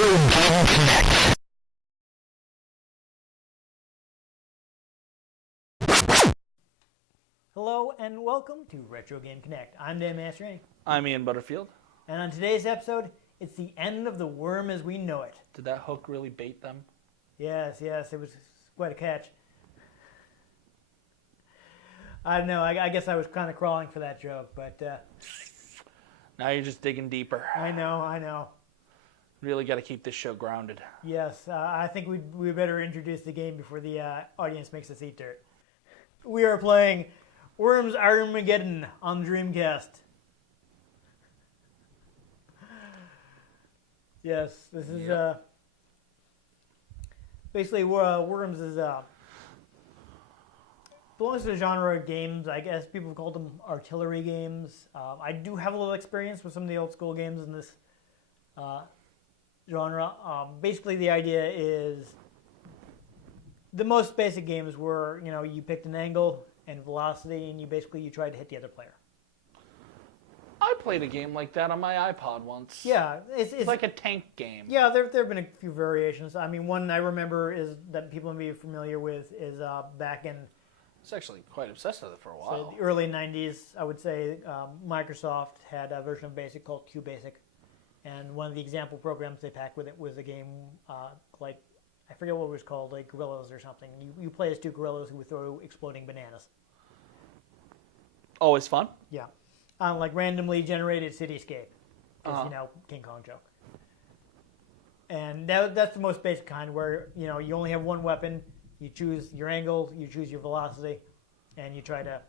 Retro Game Connect. Hello and welcome to Retro Game Connect. I'm Dan Mastriani. I'm Ian Butterfield. And on today's episode, it's the end of the worm as we know it. Did that hook really bait them? Yes, it was quite a catch. I don't know, I guess I was kind of crawling for that joke, but... Now you're just digging deeper. I know. Really got to keep this show grounded. Yes, I think we better introduce the game before the audience makes us eat dirt. We are playing Worms Armageddon on Dreamcast. Yes, this is basically Worms is belongs to the genre of games. I guess people call them artillery games. I do have a little experience with some of the old school games in this genre. Basically, the idea is the most basic games were, you picked an angle and velocity, and you tried to hit the other player. I played a game like that on my iPod once. Yeah, it's like a tank game. Yeah, there have been a few variations. I mean, one I remember is that people may be familiar with is back in... I was actually quite obsessed with it for a while. So the early 90s, I would say, Microsoft had a version of BASIC called QBasic. And one of the example programs they packed with it was a game like, I forget what it was called, like Gorillas or something. You play as two gorillas who would throw exploding bananas. Always fun? Yeah. Like randomly generated cityscape. Because, King Kong joke. And that's the most basic kind where, you only have one weapon. You choose your angle, you choose your velocity, and you try to...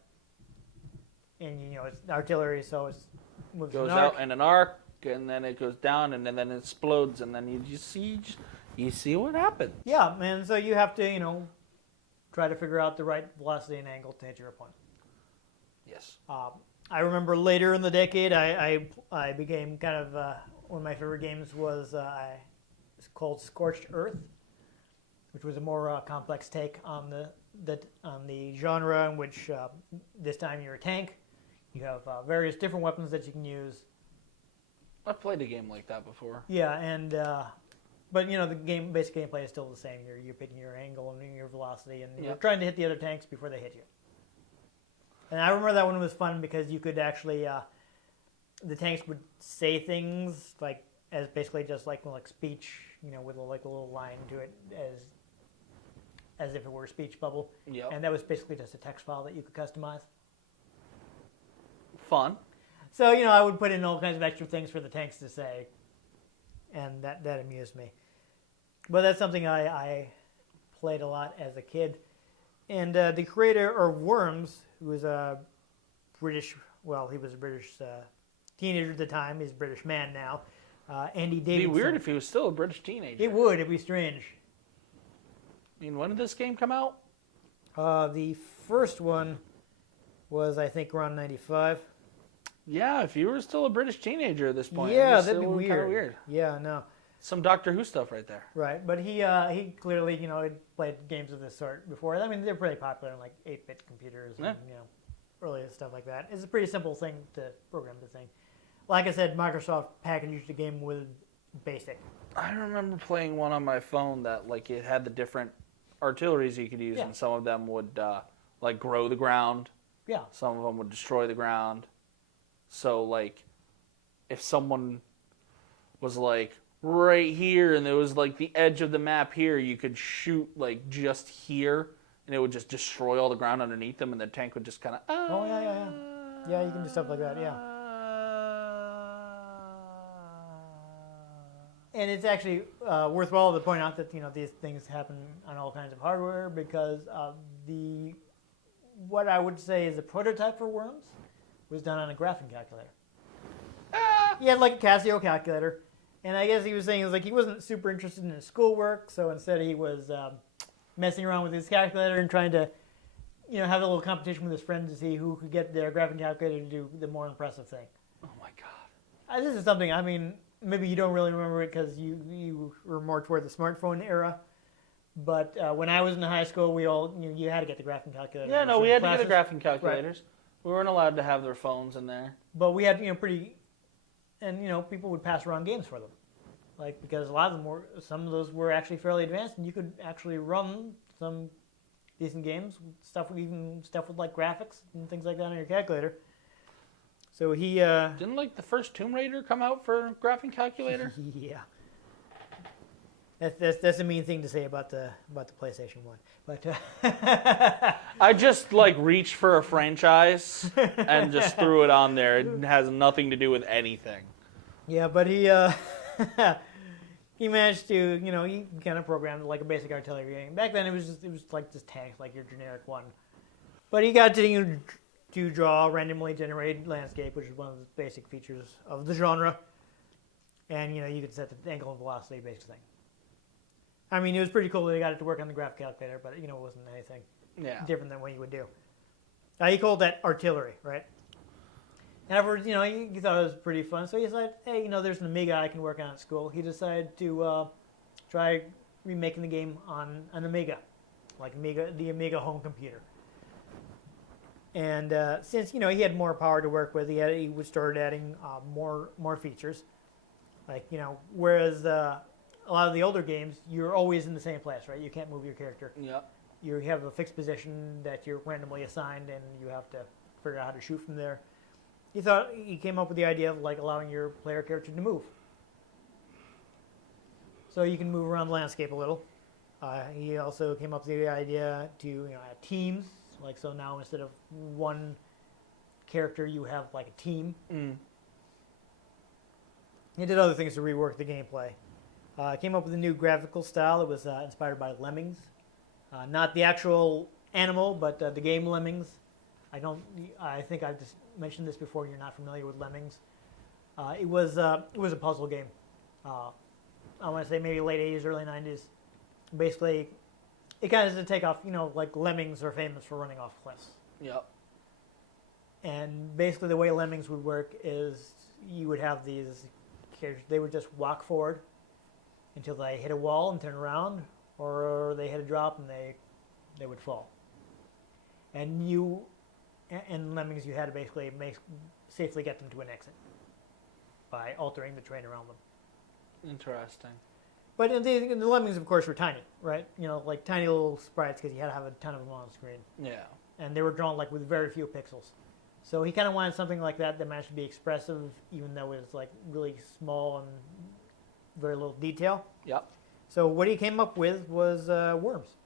And, it's artillery, so it moves goes out in an arc, and then it goes down, and then it explodes, and then you see what happens. Yeah, and so you have to, try to figure out the right velocity and angle to hit your opponent. Yes. I remember later in the decade, I became kind of one of my favorite games was it's called Scorched Earth, which was a more complex take on the genre, in which this time you're a tank. You have various different weapons that you can use. I've played a game like that before. Yeah, and but the basic gameplay is still the same. You're picking your angle and your velocity, and you're trying to hit the other tanks before they hit you. And I remember that one was fun because you could actually the tanks would say things like as basically just like speech, with like a little line to it as if it were a speech bubble. Yeah. And that was basically just a text file that you could customize. Fun. So, I would put in all kinds of extra things for the tanks to say, and that amused me. But that's something I played a lot as a kid. And the creator of Worms, who was a British, he was a British teenager at the time. He's a British man now. Andy Davidson. It'd be weird if he was still a British teenager. It would. It'd be strange. I mean, when did this game come out? The first one was, I think, around 95. Yeah, if you were still a British teenager at this point. Yeah, that'd be weird. Kind of weird. Yeah, no. Some Doctor Who stuff right there. Right, but he clearly, had played games of this sort before. I mean, they're pretty popular in, 8-bit computers and, early stuff like that. It's a pretty simple thing to program the thing. Like I said, Microsoft packaged the game with BASIC. I remember playing one on my phone that, it had the different artilleries you could use, and some of them would, grow the ground. Yeah. Some of them would destroy the ground. So, if someone was, right here, and there was, the edge of the map here, you could shoot, just here, and it would just destroy all the ground underneath them, and the tank would just kind of... Oh, yeah. Yeah, you can do stuff like that, yeah. And it's actually worthwhile to point out that, these things happen on all kinds of hardware, because what I would say is a prototype for Worms was done on a graphing calculator. He had, a Casio calculator. And I guess he was saying he wasn't super interested in his schoolwork, so instead he was messing around with his calculator and trying to, have a little competition with his friends to see who could get their graphing calculator to do the more impressive thing. Oh my God! This is something. I mean, maybe you don't really remember it because you were more toward the smartphone era. But when I was in high school, we all you had to get the graphing calculator. Yeah, no, we had to get the graphing calculators. Right. We weren't allowed to have their phones in there. But we had pretty, and people would pass around games for them. like because a lot of them were, some of those were actually fairly advanced, and you could actually run some decent games, even stuff with like graphics and things like that on your calculator. So he Didn't like the first Tomb Raider come out for graphing calculator? yeah. That's a mean thing to say about the PlayStation 1. But I just like reached for a franchise and just threw it on there. It has nothing to do with anything. yeah, but he he managed to, he kind of programmed like a basic artillery game. Back then it was like just tanks, like your generic one. But he got to draw randomly generated landscape, which is one of the basic features of the genre. And you could set the angle and velocity based thing. I mean, it was pretty cool that they got it to work on the graph calculator, but it wasn't anything different than what you would do. He called that artillery, right? And afterwards, he thought it was pretty fun, so he decided, hey, there's an Amiga I can work on at school. He decided to try remaking the game on an Amiga, like the Amiga home computer. And since he had more power to work with, he started adding more features, like whereas a lot of the older games, you're always in the same place, right? You can't move your character. Yep. You have a fixed position that you're randomly assigned, and you have to figure out how to shoot from there. He came up with the idea of like allowing your player character to move, so you can move around the landscape a little. He also came up with the idea to have teams, like so now instead of one character, you have like a team. He did other things to rework the gameplay. Came up with a new graphical style. It was inspired by Lemmings. Not the actual animal, but the game Lemmings. I think I've just mentioned this before. You're not familiar with Lemmings. It was a puzzle game. I want to say maybe late 80s, early 90s. Basically, it kind of is a takeoff. Like Lemmings are famous for running off cliffs. Yep. And basically, the way Lemmings would work is you would have these characters. They would just walk forward until they hit a wall and turn around, or they hit a drop and they would fall. And in Lemmings, you had to basically safely get them to an exit by altering the terrain around them. Interesting. But the Lemmings, of course, were tiny, right? Like tiny little sprites because you had to have a ton of them on the screen. Yeah. And they were drawn like with very few pixels. So he kind of wanted something like that managed to be expressive, even though it was like really small and very little detail. Yep. So what he came up with was worms.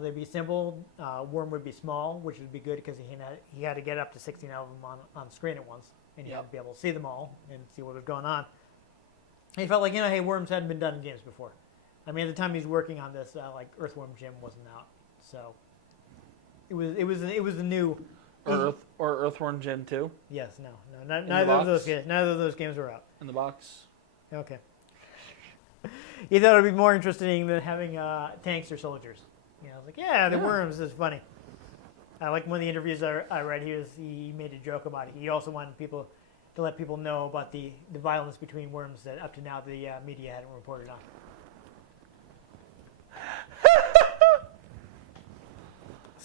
They'd be simple. Worm would be small, which would be good because he had to get up to 16 of them on screen at once, and he had to be able to see them all and see what was going on. And he felt like hey, worms hadn't been done in games before. I mean, at the time he was working on this, like Earthworm Jim wasn't out, so it was a new. Or Earthworm Jim 2? Yes, neither of those games were out. In the box? Okay. He thought it would be more interesting than having tanks or soldiers. I was like, the worms is funny. I like one of the interviews I read. He made a joke about it. He also wanted people to let people know about the violence between worms that up to now the media hadn't reported on.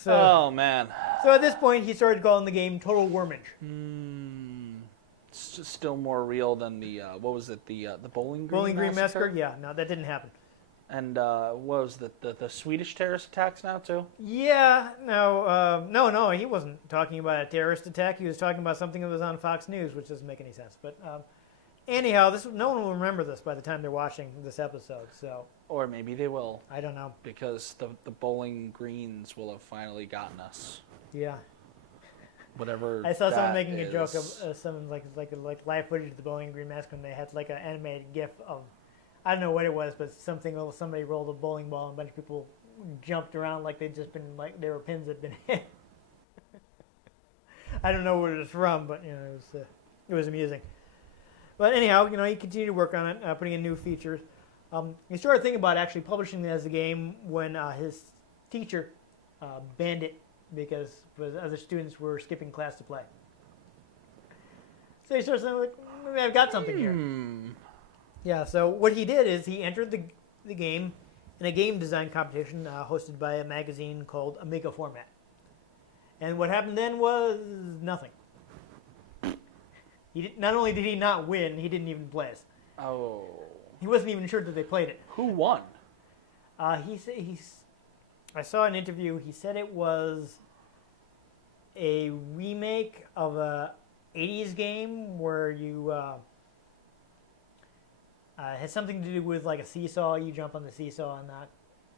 Oh man. So at this point, he started calling the game Total Wormage. It's just still more real than the what was it, the Bowling Green Massacre? Yeah, no, that didn't happen. And what was the Swedish terrorist attacks now too? Yeah, no, he wasn't talking about a terrorist attack. He was talking about something that was on Fox News, which doesn't make any sense. But anyhow, no one will remember this by the time they're watching this episode. So, or maybe they will. I don't know, because the Bowling Greens will have finally gotten us. Yeah. Whatever. I saw someone making a joke of someone like live footage of the Bowling Green Massacre, and they had like an animated GIF of, I don't know what it was, but somebody rolled a bowling ball and a bunch of people jumped around like they'd just been like there were pins that had been hit. I don't know where it was from, but it was amusing. But anyhow, he continued to work on it, putting in new features. He started thinking about actually publishing it as a game when his teacher banned it because other students were skipping class to play. So he started saying, like, maybe I've got something here. Yeah, so what he did is he entered the game in a game design competition hosted by a magazine called Amiga Format. And what happened then was nothing. Not only did he not win, he didn't even place. Oh. He wasn't even sure that they played it. Who won? I saw an interview. He said it was a remake of a 80s game where you had something to do with like a seesaw. You jump on the seesaw and knock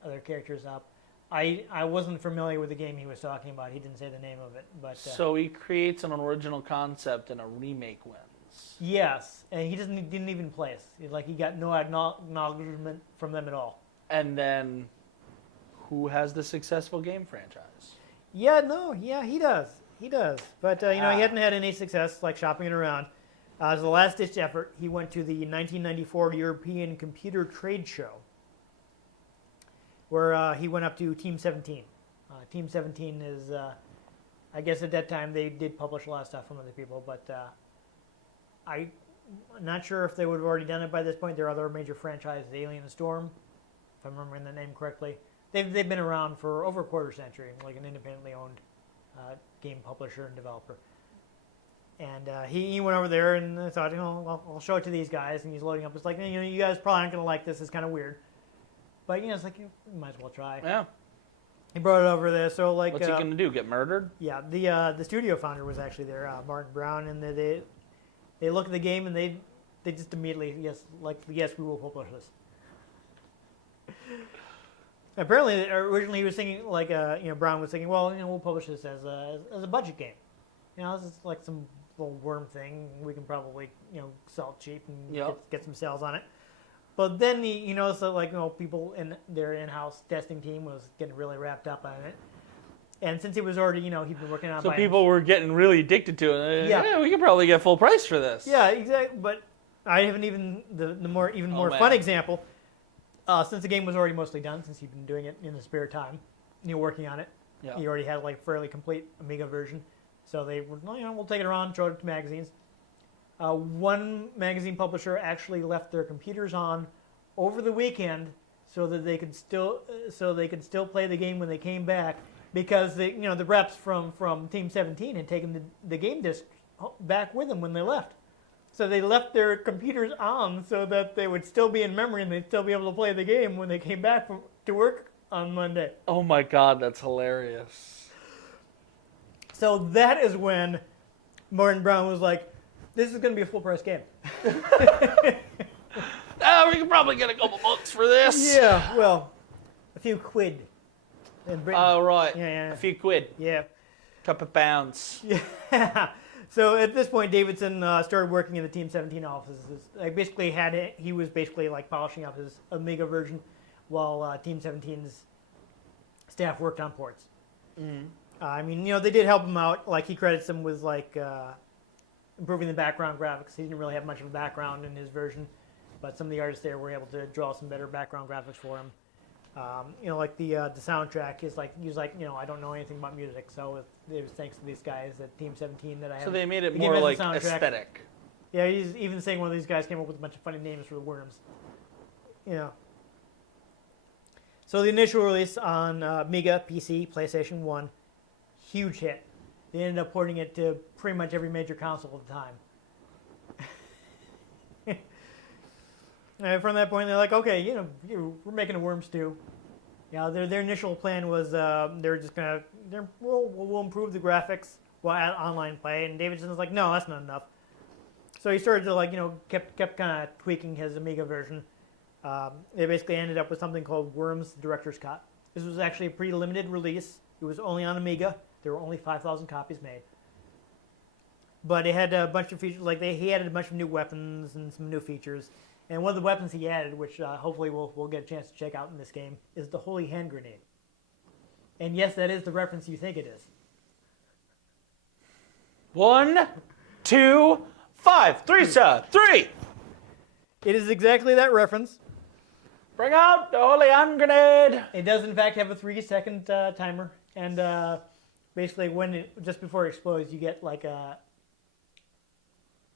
other characters up. I wasn't familiar with the game he was talking about. He didn't say the name of it, but So he creates an original concept and a remake wins. yes, and he didn't even play us. He got no acknowledgement from them at all. And then, who has the successful game franchise? Yeah, he does. He does. But, he hadn't had any success, like, shopping it around. As a last-ditch effort, he went to the 1994 European Computer Trade Show, where he went up to Team 17. Team 17 is, I guess at that time they did publish a lot of stuff from other people, but I'm not sure if they would have already done it by this point. Their other major franchise is Alien Storm, if I'm remembering the name correctly. They've been around for over a quarter century, like an independently owned game publisher and developer. And he went over there and thought, I'll show it to these guys. And he's loading up. It's like, you guys probably aren't going to like this. It's kind of weird. But, it's like, you might as well try. Yeah. He brought it over there. So, like, what's he going to do? Get murdered? Yeah. The studio founder was actually there, Martin Brown. And they look at the game and they just immediately, yes, we will publish this. Apparently, originally he was thinking, Brown was thinking, well, we'll publish this as a budget game. This is like some little worm thing. We can probably, sell it cheap and get some sales on it. But then he noticed that, people in their in-house testing team was getting really wrapped up on it. And since he was already, he'd been working on it. So people were getting really addicted to it. Yeah, we could probably get full price for this. Yeah, exactly. But I haven't even the more fun example. Since the game was already mostly done, since he'd been doing it in his spare time, working on it, he already had fairly complete Amiga version. So they were, we'll take it around, show it to magazines. One magazine publisher actually left their computers on over the weekend so that they could still play the game when they came back, because the reps from Team 17 had taken the game disc back with them when they left. So they left their computers on so that they would still be in memory and they'd still be able to play the game when they came back to work on Monday. Oh my God, that's hilarious. So that is when Martin Brown was like, this is going to be a full-price game. We can probably get a couple bucks for this. Yeah, well, a few quid in Britain. Oh, right. Yeah. A few quid. Yeah. Couple pounds. Yeah. So at this point, Davidson started working in the Team 17 offices. He was basically polishing up his Amiga version while Team 17's staff worked on ports. Mm-hmm. They did help him out. He credits them with improving the background graphics. He didn't really have much of a background in his version, but some of the artists there were able to draw some better background graphics for him. The soundtrack is I don't know anything about music, so it was thanks to these guys at Team 17 that I have. So they made it more aesthetic. Yeah, he's even saying one of these guys came up with a bunch of funny names for the worms. So the initial release on Amiga, PC, PlayStation 1, huge hit. They ended up porting it to pretty much every major console at the time. And from that point, they're like, okay, we're making a Worms 2. Their initial plan was they're just we'll improve the graphics while add online play. And Davidson was like, no, that's not enough. So he started to kept kind of tweaking his Amiga version. They basically ended up with something called Worms Director's Cut. This was actually a pretty limited release. It was only on Amiga. There were only 5,000 copies made. But it had a bunch of features, he added a bunch of new weapons and some new features. And one of the weapons he added, which hopefully we'll get a chance to check out in this game, is the Holy Hand Grenade. And yes, that is the reference you think it is. 1, 2, 5. 3, sir. 3. It is exactly that reference. Bring out the Holy Hand Grenade. It does, in fact, have a 3-second timer. And basically, just before it explodes, you get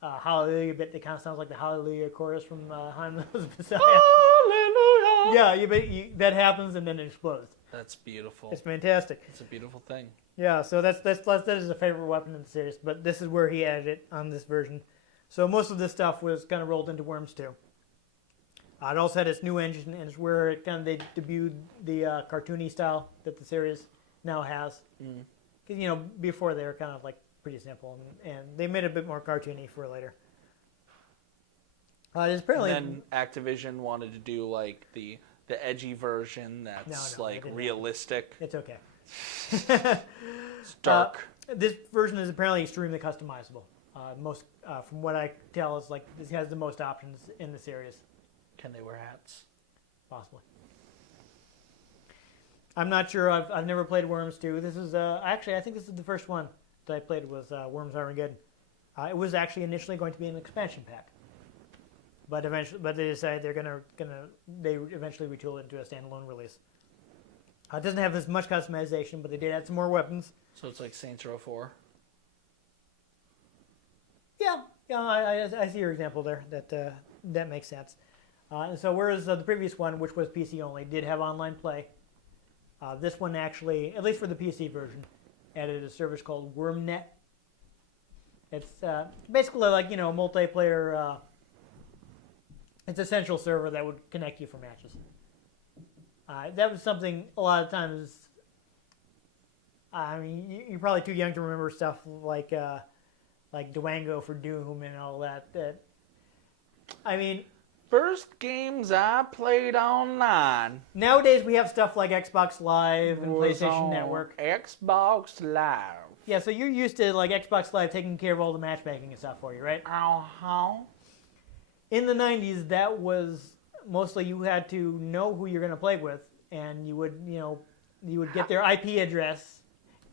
a hallelujah bit that kind of sounds like the hallelujah chorus from Hymnals Messiah. Hallelujah. Yeah, that happens and then it explodes. That's beautiful. It's fantastic. It's a beautiful thing. Yeah, so that is a favorite weapon in the series, but this is where he added it on this version. So most of this stuff was kind of rolled into Worms 2. It also had its new engine, and it's where it kind of they debuted the cartoony style that the series now has. Because before they were kind of like pretty simple, and they made it a bit more cartoony for later. There's apparently And then Activision wanted to do like the edgy version that's No, like they didn't. realistic. It's okay. It's dark. This version is apparently extremely customizable. Most, from what I tell, is like this has the most options in the series. Can they wear hats? Possibly. I'm not sure. I've never played Worms 2. This is actually I think this is the first one that I played was Worms Armageddon. It was actually initially going to be an expansion pack, but they decided they eventually retooled it into a standalone release. It doesn't have as much customization, but they did add some more weapons. So it's like Saints Row 4. Yeah, I see your example there. That makes sense. And so whereas the previous one, which was PC only, did have online play, this one actually, at least for the PC version, added a service called WormNet. It's basically like multiplayer. It's a central server that would connect you for matches. That was something a lot of times. I mean, you're probably too young to remember stuff like Duango for Doom and all that. I mean, First games I played online nowadays we have stuff like Xbox Live and was PlayStation on Network. Xbox Live. Yeah, so you're used to like Xbox Live taking care of all the matchmaking and stuff for you, right? Uh-huh. In the 90s, that was mostly you had to know who you're going to play with, and you would get their IP address,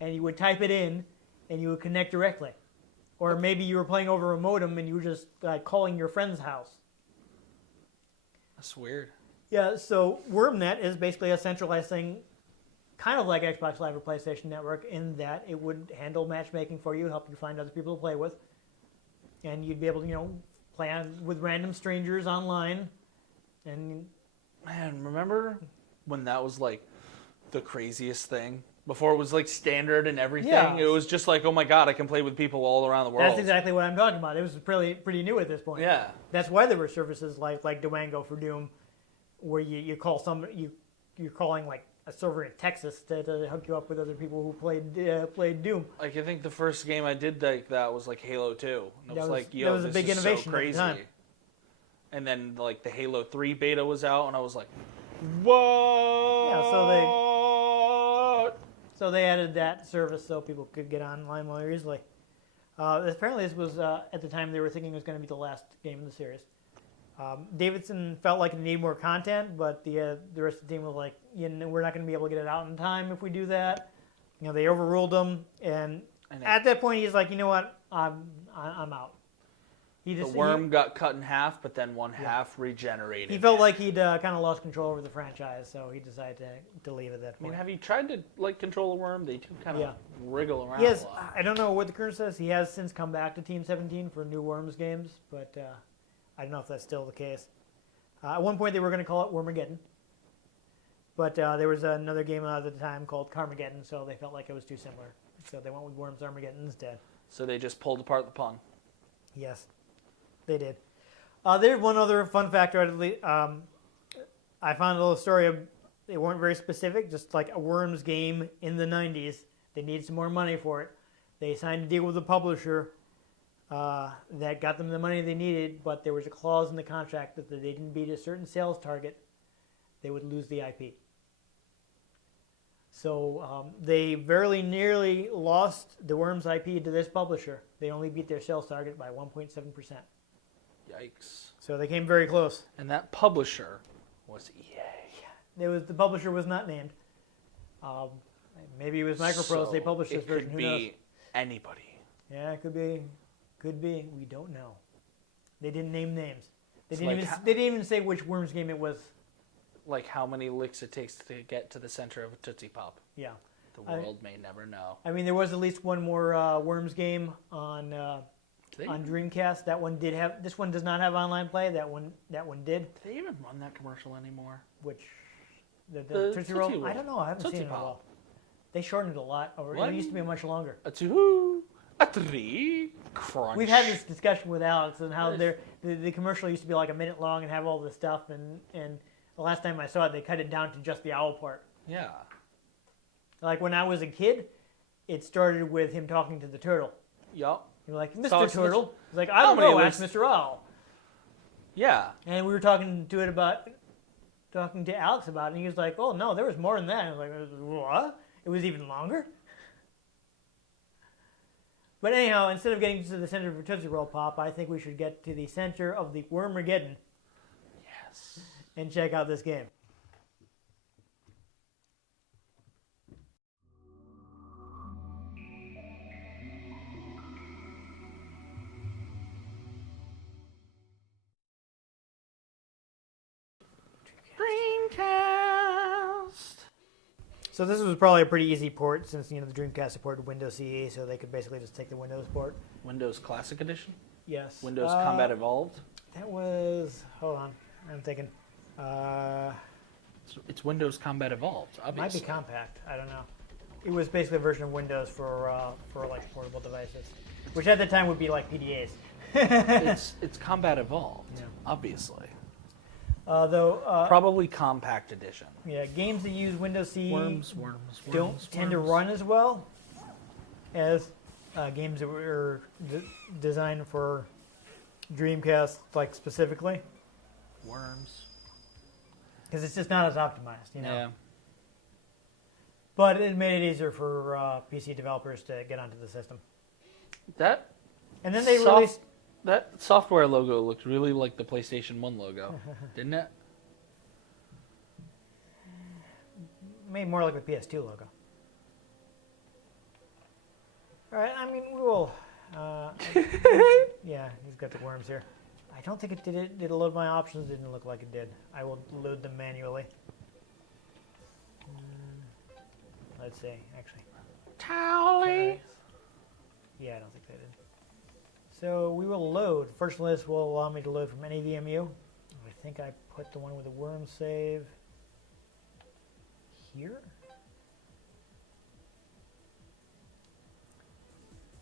and you would type it in, and you would connect directly. Or maybe you were playing over a modem, and you were just calling your friend's house. That's weird. Yeah, so WormNet is basically a centralized thing, kind of like Xbox Live or PlayStation Network, in that it would handle matchmaking for you, help you find other people to play with, and you'd be able to, play with random strangers online. And Man, remember when that was like the craziest thing? Before it was like standard and everything. Yeah. It was just like, oh my god, I can play with people all around the world. that's exactly what I'm talking about. It was pretty new at this point. Yeah. That's why there were services like Duango for Doom, where you call you're calling like a server in Texas to hook you up with other people who played Doom. Like I think the first game I did like that was like Halo 2. And it was like, that was a this big is innovation so at the crazy. time. And then like the Halo 3 beta was out and I was like, what? Yeah, so they added that service so people could get online more easily. Apparently this was, at the time, they were thinking it was going to be the last game in the series. Davidson felt like it needed more content, but the rest of the team was like, we're not going to be able to get it out in time if we do that. They overruled him, and at that point he's like, you know what, I'm out. The worm got cut in half, but then one half regenerated. He felt like he'd kind of lost control over the franchise, so he decided to leave at that I point. mean, have you tried to like control a worm? They do kind of wriggle around Yes, a lot. I don't know what the current says. He has since come back to Team 17 for new Worms games, but I don't know if that's still the case. At one point, they were going to call it Wormageddon, but there was another game out at the time called Carmageddon, so they felt like it was too similar. So they went with Worms Armageddon instead. So they just pulled apart the pun. Yes, they did. There's one other fun factor. I found a little story. They weren't very specific, just like a Worms game in the 90s. They needed some more money for it. They signed a deal with the publisher that got them the money they needed, but there was a clause in the contract that if they didn't beat a certain sales target, they would lose the IP. So they very nearly lost the Worms IP to this publisher. They only beat their sales target by 1.7%. Yikes. So they came very close. And that publisher was EA. The publisher was not named. Maybe it was Microprose. They published this version. Who knows? It could be anybody. Yeah, it could be. Could be. We don't know. They didn't name names. They It's didn't even say which Worms game it was. Like how many licks it takes to get to the center of a Tootsie Pop. Yeah. The world may never know. I mean, there was at least one more Worms game on Dreamcast. That one did have. This one does not have online play. That one did. Do they even run that commercial anymore? Which the Tootsie Roll? Roll. I don't know. I haven't Tootsie seen it in a Pop. while. They shortened it a lot. It used to be much longer. A two. A tree. Crunch. We've had this discussion with Alex and how the commercial used to be like a minute long and have all this stuff, and the last time I saw it, they cut it down to just the owl part. Yeah. Like when I was a kid, it started with him talking to the turtle. Yup. You're like, Mr. Talks to the Turtle. He's like, I don't know, ask Mr. Owl. Yeah. And we were talking to Alex about it, and he was like, oh no, there was more than that. I was like, what? It was even longer? But anyhow, instead of getting to the center of a Tootsie Roll Pop, I think we should get to the center of the Wormageddon. Yes. And check out this game. Dreamcast. So this was probably a pretty easy port since the Dreamcast supported Windows CE, so they could basically just take the Windows port. Windows Classic Edition? Yes. Windows Combat Evolved? That was, hold on, I'm thinking. It's Windows Combat Evolved, It might obviously. be compact. I don't know. It was basically a version of Windows for like portable devices, which at the time would be like PDAs. It's Combat Evolved, Yeah. obviously. Though, Probably Compact Edition. yeah, games that use Windows CE Worms. don't tend to run as well as games that were designed for Dreamcast, like specifically, Worms. because it's just not as optimized, Yeah. But it made it easier for PC developers to get onto the system. That And then they Soft- released. that software logo looked really like the PlayStation 1 logo, didn't it? Made more like a PS2 logo. All right, I mean, we will. Yeah, he's got the worms here. I don't think it did it. Did it load my options? Didn't look like it did. I will load them manually. Let's see, actually. Towley. Yeah, I don't think they did. So we will load. First list will allow me to load from any VMU. I think I put the one with the worm save here.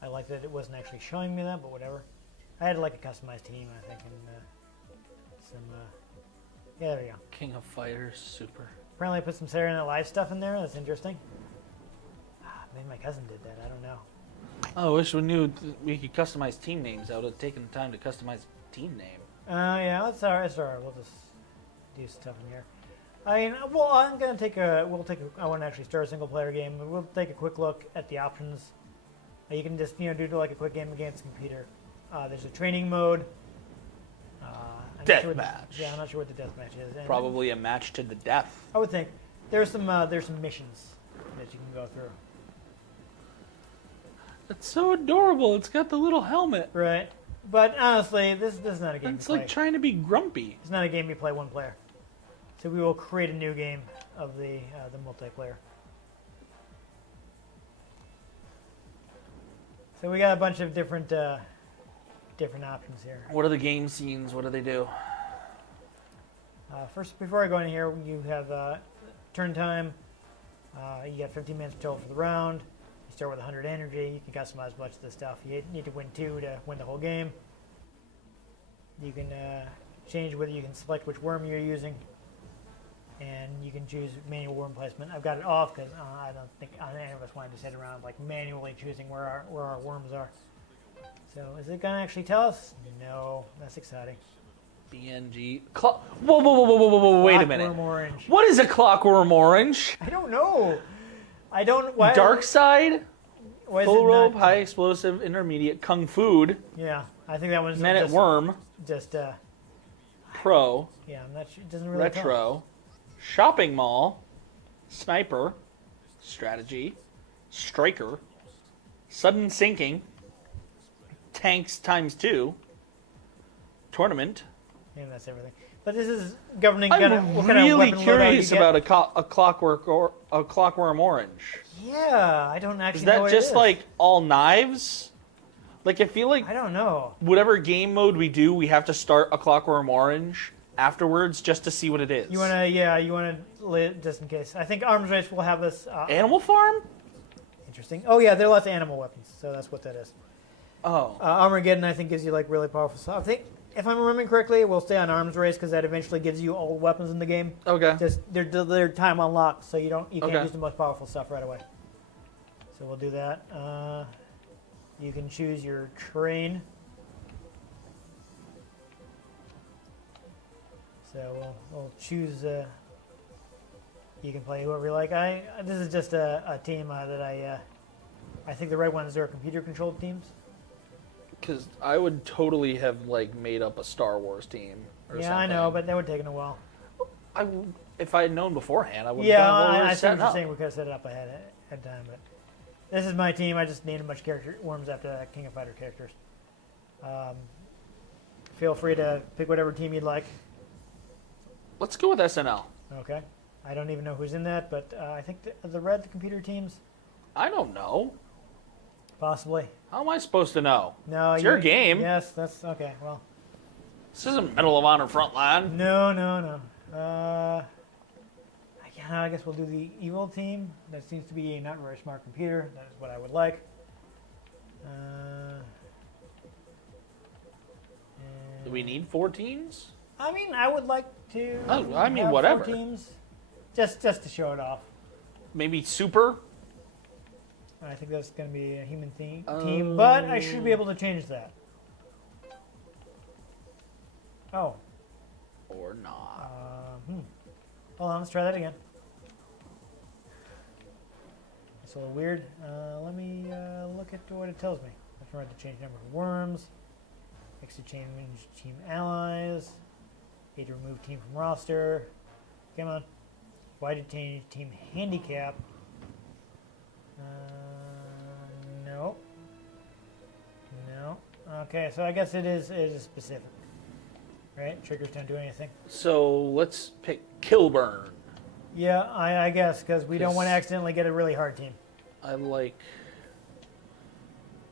I like that it wasn't actually showing me that, but whatever. I had like a customized team, I think, and yeah, there we go. King of Fighters, super. Apparently I put some Saturday Night Live stuff in there. That's interesting. Maybe my cousin did that. I don't know. Oh, I wish we knew we could customize team names. I would have taken the time to customize team name. Yeah, it's all right. We'll just do stuff in here. I mean, well, I'm gonna take a. I want to actually start a single player game. We'll take a quick look at the options. You can just do like a quick game against the computer. There's a training mode. Deathmatch. Yeah, I'm not sure what the deathmatch is. And Probably a match to the death. I would think there's some missions that you can go through. It's so adorable. It's got the little helmet. Right, but honestly, this is not a game. It's you play. like trying to be grumpy. It's not a game you play one player. So we will create a new game of the multiplayer. So we got a bunch of different options here. What are the game scenes? What do they do? First, before I go in here, you have turn time. You got 15 minutes total for the round. You start with 100 energy. You can customize much of the stuff. You need to win 2 to win the whole game. You can change whether you can select which worm you're using, and you can choose manual worm placement. I've got it off because I don't think any of us wanted to sit around like manually choosing where our worms are. So is it gonna actually tell us? No, that's exciting. BNG. Whoa, wait a minute. Clockworm orange. What is a clockworm orange? I don't know. I don't. Why, Dark side? why is Full it rope, not- high explosive, intermediate, kung fu, Yeah, I think that one's men at just, worm, Just pro, yeah, I'm not sure. It doesn't really tell us. retro, shopping mall, sniper, strategy, striker, sudden sinking, tanks times 2, tournament. And that's everything. But this is governing. I'm what kind of really weapon loadout curious you get. about a clockworm orange. Yeah, I don't actually Is know that what just it is. like all knives? Like I feel like I don't know. whatever game mode we do, we have to start a clockworm orange afterwards just to see what it is. You wanna just in case. I think Arms Race will have this. Animal Farm? Interesting. interesting. Oh yeah, there are lots of animal weapons, so that's what that is. Oh. Armageddon, I think, gives you like really powerful stuff. I think, if I'm remembering correctly, we'll stay on arms race because that eventually gives you all weapons in the game. Okay. Just they're time unlocked, so you can't Okay. use the most powerful stuff right away. So we'll do that. You can choose your train. So we'll choose. You can play whoever you like. This is just a team that I think the right ones are computer-controlled teams. Because I would totally have like made up a Star Wars team. Or Yeah, something. I know, but that would have taken a while. If I had known beforehand, I would have Yeah, done what we were I see what setting you're up. saying. We could have set it up ahead of time, but this is my team. I just named a bunch of worms after King of Fighter characters. Feel free to pick whatever team you'd like. Let's go with SNL. Okay. I don't even know who's in that, but I think the red computer teams, I don't know. possibly. How am I supposed to know? No, It's your game. Yes, that's okay. Well, This isn't Medal of Honor Frontline. no. I guess we'll do the evil team. That seems to be a not very smart computer. That is what I would like. Do we need 4 teams? I mean, I would like to. Oh, I mean, have whatever. 4 teams, just to show it off. Maybe Super? I think that's going to be a human team, but I should be able to change that. Oh. Or not. Hold on, let's try that again. It's a little weird. Let me look at what it tells me. Let's try to change number of worms. X to change team allies. A to remove team from roster. Come on. Y to change team handicap. No. No. Okay, so I guess it is specific. Right? Triggers don't do anything. So let's pick Kilburn. Yeah, I guess, because we don't want to Yes. accidentally get a really hard team. I like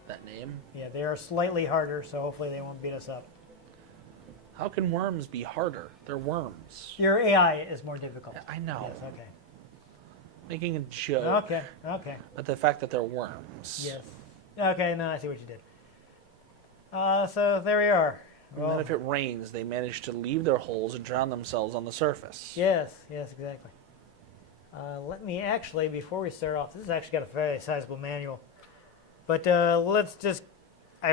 that name. Yeah, they are slightly harder, so hopefully they won't beat us up. How can worms be harder? They're worms. Your AI is more difficult. I know. Yes, okay. Making a joke. Okay. But the fact that they're worms. Yes. Okay, now I see what you did. So there we are. And then if it rains, they manage to leave their holes and drown themselves on the surface. Yes, exactly. Let me actually, before we start off, this has actually got a very sizable manual. But I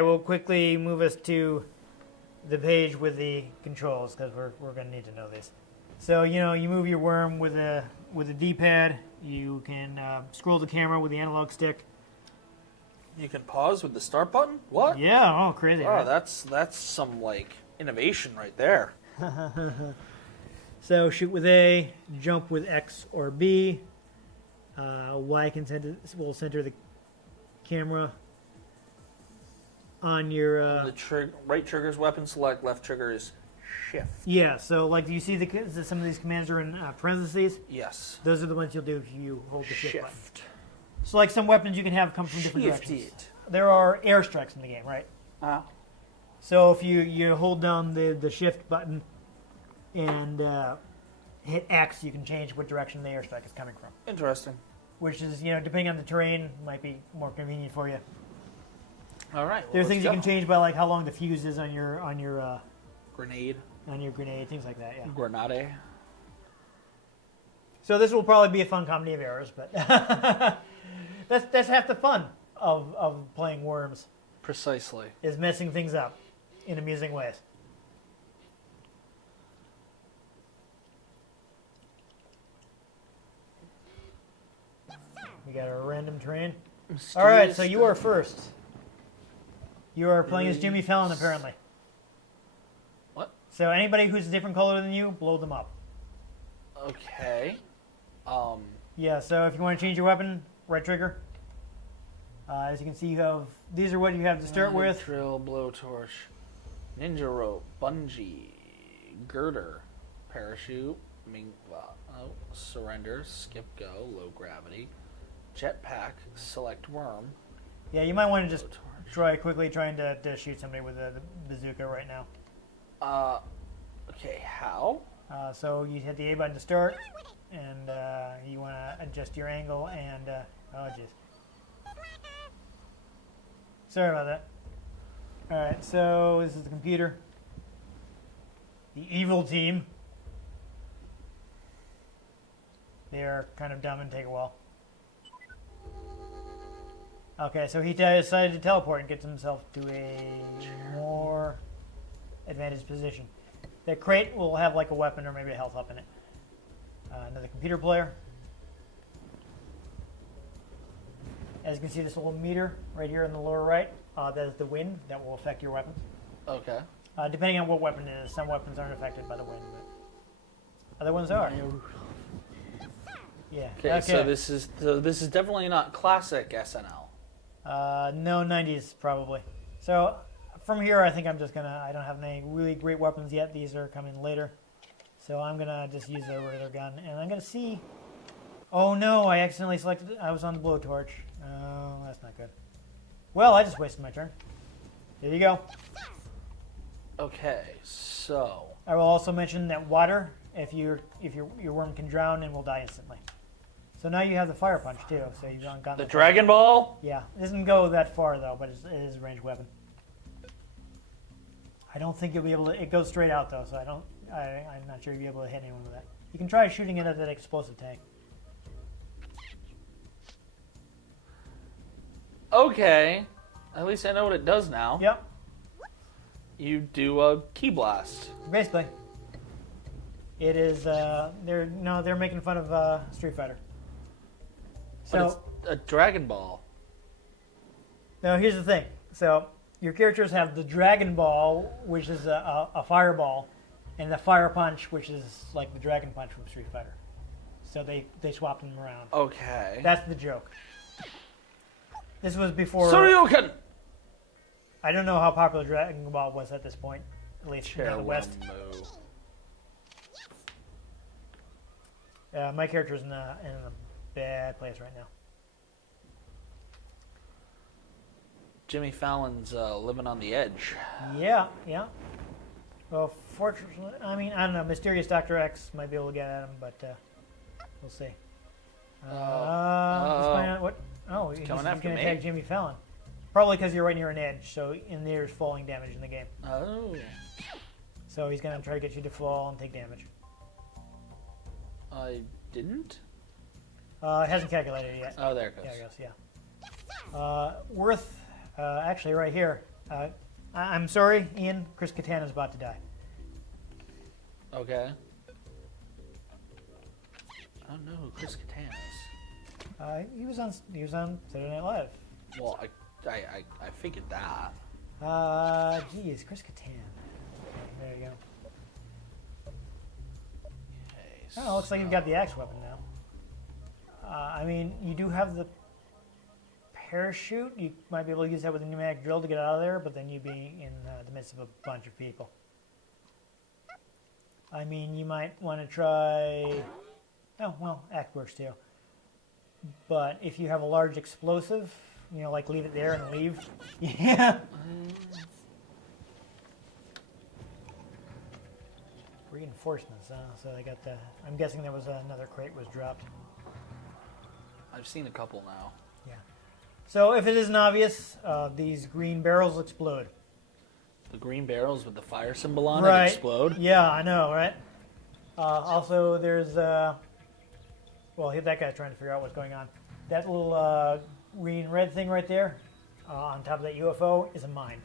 will quickly move us to the page with the controls, because we're going to need to know this. So, you move your worm with a D-pad. You can scroll the camera with the analog stick. You can pause with the start button? What? Yeah, crazy. Oh, Right? that's some innovation right there. So shoot with A, jump with X or B. Y will center the camera on your. The right trigger is weapon select, left trigger is shift. Yeah. So do you see some of these commands are in parentheses? Yes. Those are the ones you'll do if you hold the shift button. So some weapons you can have come from different directions. There are airstrikes in the game, right? So if you hold down the shift button and hit X, you can change what direction the airstrike is coming from. Interesting. Which is, depending on the terrain, might be more convenient for you. All right. There are things you can change by how long the fuse is on your Grenade. Things like that. Yeah. Grenade. So this will probably be a fun comedy of errors, but that's half the fun of playing Worms. Precisely. Is messing things up in amusing ways. We got our random terrain. All right, so you are first. You are playing as Jimmy Fallon, apparently. What? So anybody who's a different color than you, blow them up. Okay. Yeah, so if you want to change your weapon, right trigger. As you can see, these are what you have to start with. Drill, blowtorch, ninja rope, bungee, girder, parachute, surrender, skip go, low gravity, jetpack, select worm. Yeah, you might want to just blowtorch. try to shoot somebody with the bazooka right now. Okay, how? So you hit the A button to start, and you want to adjust your angle and oh jeez. Sorry about that. All right, so this is the computer. The evil team. They are kind of dumb and take a while. Okay, so he decided to teleport and gets himself to a more advantaged position. The crate will have like a weapon or maybe a health up in it. Another computer player. As you can see, this little meter right here in the lower right, that is the wind that will affect your weapons. Okay. Depending on what weapon it is, some weapons aren't affected by the wind, but other ones are. Yeah. Okay, so this is definitely not classic SNL. No, 90s probably. So from here, I think I'm just gonna. I don't have any really great weapons yet. These are coming later, so I'm gonna just use a regular gun, and I'm gonna see. Oh no! I accidentally selected. I was on the blowtorch. Oh, that's not good. Well, I just wasted my turn. There you go. Okay, so I will also mention that water, if your worm can drown and will die instantly. So now you have the fire punch too. So you've got the Dragon Ball. Yeah, it doesn't go that far though, but it is a ranged weapon. I don't think you'll be able to. It goes straight out though, so I'm not sure you'll be able to hit anyone with that. You can try shooting it at that explosive tank. Okay, at least I know what it does now. Yep. You do a key blast. Basically, it is. They're making fun of Street Fighter. But So it's a Dragon Ball. now here's the thing. So your characters have the Dragon Ball, which is a fireball, and the Fire Punch, which is like the Dragon Punch from Street Fighter. So they swapped them around. Okay. That's the joke. This was before. Shoryuken! I don't know how popular Dragon Ball was at this point, at least in the West. My character's in a bad place right now. Jimmy Fallon's living on the edge. Yeah. Well, fortunately, I mean, I don't know. Mysterious Dr. X might be able to get at him, but we'll see. Let's find out what. Oh, he's going to attack Jimmy Fallon. Probably because you're right near an edge, and there's falling damage in the game. Oh. So he's going to try to get you to fall and take damage. I didn't? It hasn't calculated it yet. Oh, there it goes. There it goes, yeah. Worth, actually right here. I'm sorry, Ian, Chris Katana's about to die. Okay. I don't know who Chris Katana is. He was on Saturday Night Live. Well, I figured that. Geez, Chris Katana. Okay, there you go. Okay, Oh, looks like you've got the axe weapon now. I mean, you do have the parachute. You might be able to use that with a pneumatic drill to get out of there, but then you'd be in the midst of a bunch of people. I mean, you might want to try. Oh, well, axe works too. But if you have a large explosive, like leave it there and leave. Yeah. Reinforcements, so they got the. I'm guessing there was another crate was dropped. I've seen a couple now. Yeah. So if it isn't obvious, these green barrels explode. The green barrels with the fire symbol on Right. it explode? Yeah, I know, right? Also, there's well, that guy's trying to figure out what's going on. That little green-red thing right there on top of that UFO is a mine.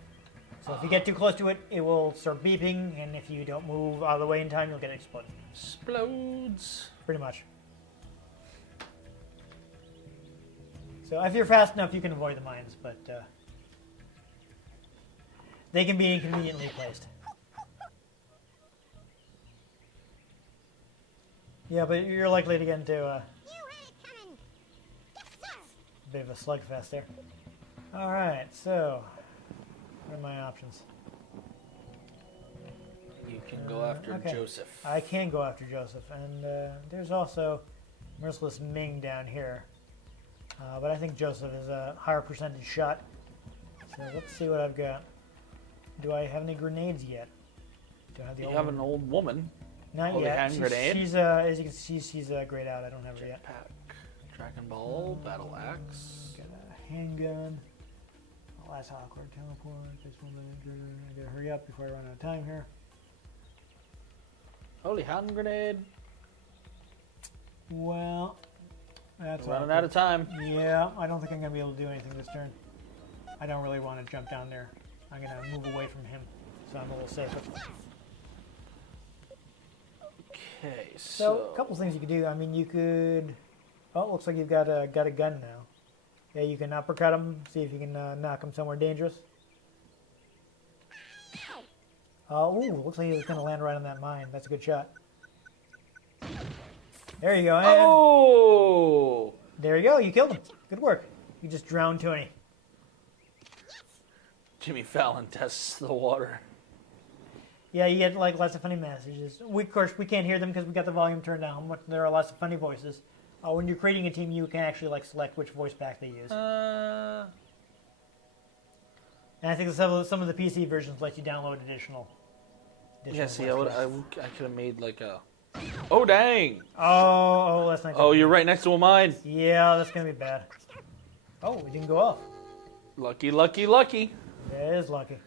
So if you get too close to it, it will start beeping, and if you don't move out of the way in time, you'll get exploded. Explodes. Pretty much. So if you're fast enough, you can avoid the mines, but they can be inconveniently placed. Yeah, but you're likely to get into a bit of a slugfest there. Alright, so what are my options? You can go after okay. Joseph. I can go after Joseph, and there's also Merciless Ming down here. But I think Joseph is a higher percentage shot. So let's see what I've got. Do I have any grenades yet? Do I have the You old have one? an old woman. Not holding yet. hand grenade? She's as you can see, she's grayed out. I don't have her yet. Jetpack. Dragon Ball. Battle Axe. Got a handgun. Last awkward teleport. This one I gotta hurry up before I run out of time here. Holy hand grenade. Well, that's Running awkward. out of time. Yeah, I don't think I'm gonna be able to do anything this turn. I don't really want to jump down there. I'm gonna move away from him, so I'm a little safer. Okay, So a couple things you could do. I mean, you could. Oh, it looks like you've got a gun now. Yeah, you can uppercut him. See if you can knock him somewhere dangerous. Ooh, looks like he's gonna land right on that mine. That's a good shot. There you go. And Oh! there you go. You killed him. Good work. You just drowned Tony. Jimmy Fallon tests the water. Yeah, you get like lots of funny messages. Of course, we can't hear them because we got the volume turned down. But there are lots of funny voices. When you're creating a team, you can actually like select which voice pack they use. And I think some of the PC versions let you download additional. Yeah, see, voice I clips. could have made like a. Oh dang! Oh, that's not. Oh, you're right next to a mine. Yeah, that's gonna be bad. Oh, it didn't go off. Lucky, lucky, lucky. That is lucky.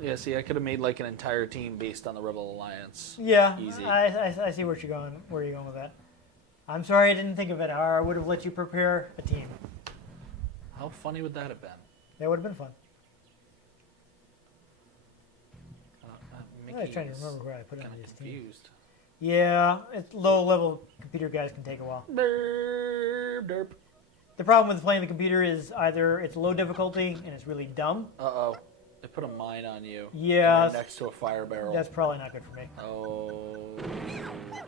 Yeah, see, I could have made like an entire team based on the Rebel Alliance. Yeah, Easy. I see where you're going. Where you're going with that? I'm sorry I didn't think of it. Or I would have let you prepare a team. How funny would that have been? That would have been fun. I was trying to Mickey's remember where I put it on kinda this team. confused. Yeah, it's low-level computer guys can take a while. Derp, derp. The problem with playing the computer is either it's low difficulty and it's really dumb. Uh-oh. They put a mine on you. Yeah, And you're next to a fire barrel. that's probably not good for me. Oh.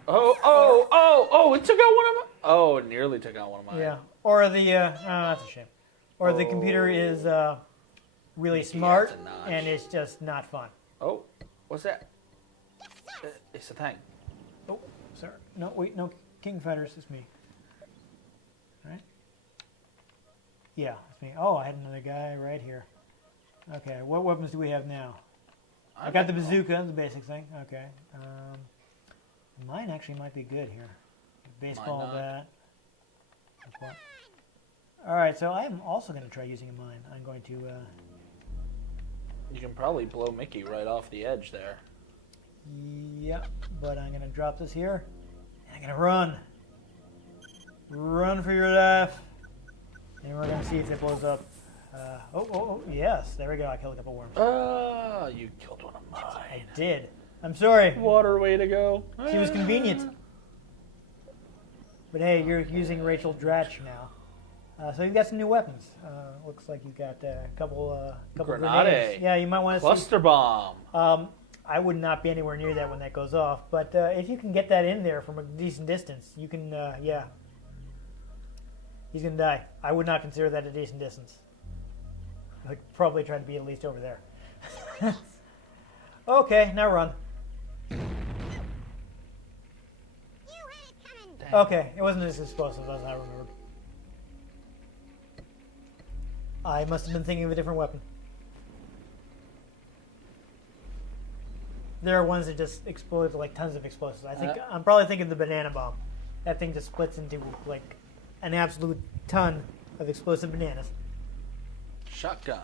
Oh, it took out one of my... Oh, it nearly took out one of mine. Yeah, or the that's a shame. Or the computer is really Mickey smart has a notch. and it's just not fun. Oh, what's that? It's a thing. Oh, sorry. No, wait, no, King Fighters, it's me. All right. Yeah, it's me. Oh, I had another guy right here. Okay, what weapons do we have now? I got the bazooka, the basic thing. Okay. Mine actually might be good here. Baseball Mine not. bat. That's what. All right, so I am also going to try using a mine. I'm going to. You can probably blow Mickey right off the edge there. Yep, but I'm going to drop this here. And I'm going to run. Run for your life. And we're going to see if it blows up. Yes, there we go. I killed a couple worms. You killed one of mine. I did. I'm sorry. Water way to go. She was convenient. But hey, you're using Rachel Dratch now. So you've got some new weapons. Looks like you've got a couple Grenade. grenades. Yeah, you might want to Cluster bomb. I would not be anywhere near that when that goes off. But if you can get that in there from a decent distance, you can, yeah. He's going to die. I would not consider that a decent distance. I'd probably try to be at least over there. Okay, now run. Okay, it wasn't as explosive as I remembered. I must have been thinking of a different weapon. There are ones that just explode like tons of explosives. I think I'm probably thinking the banana bomb. That thing just splits into like an absolute ton of explosive bananas. Shotgun.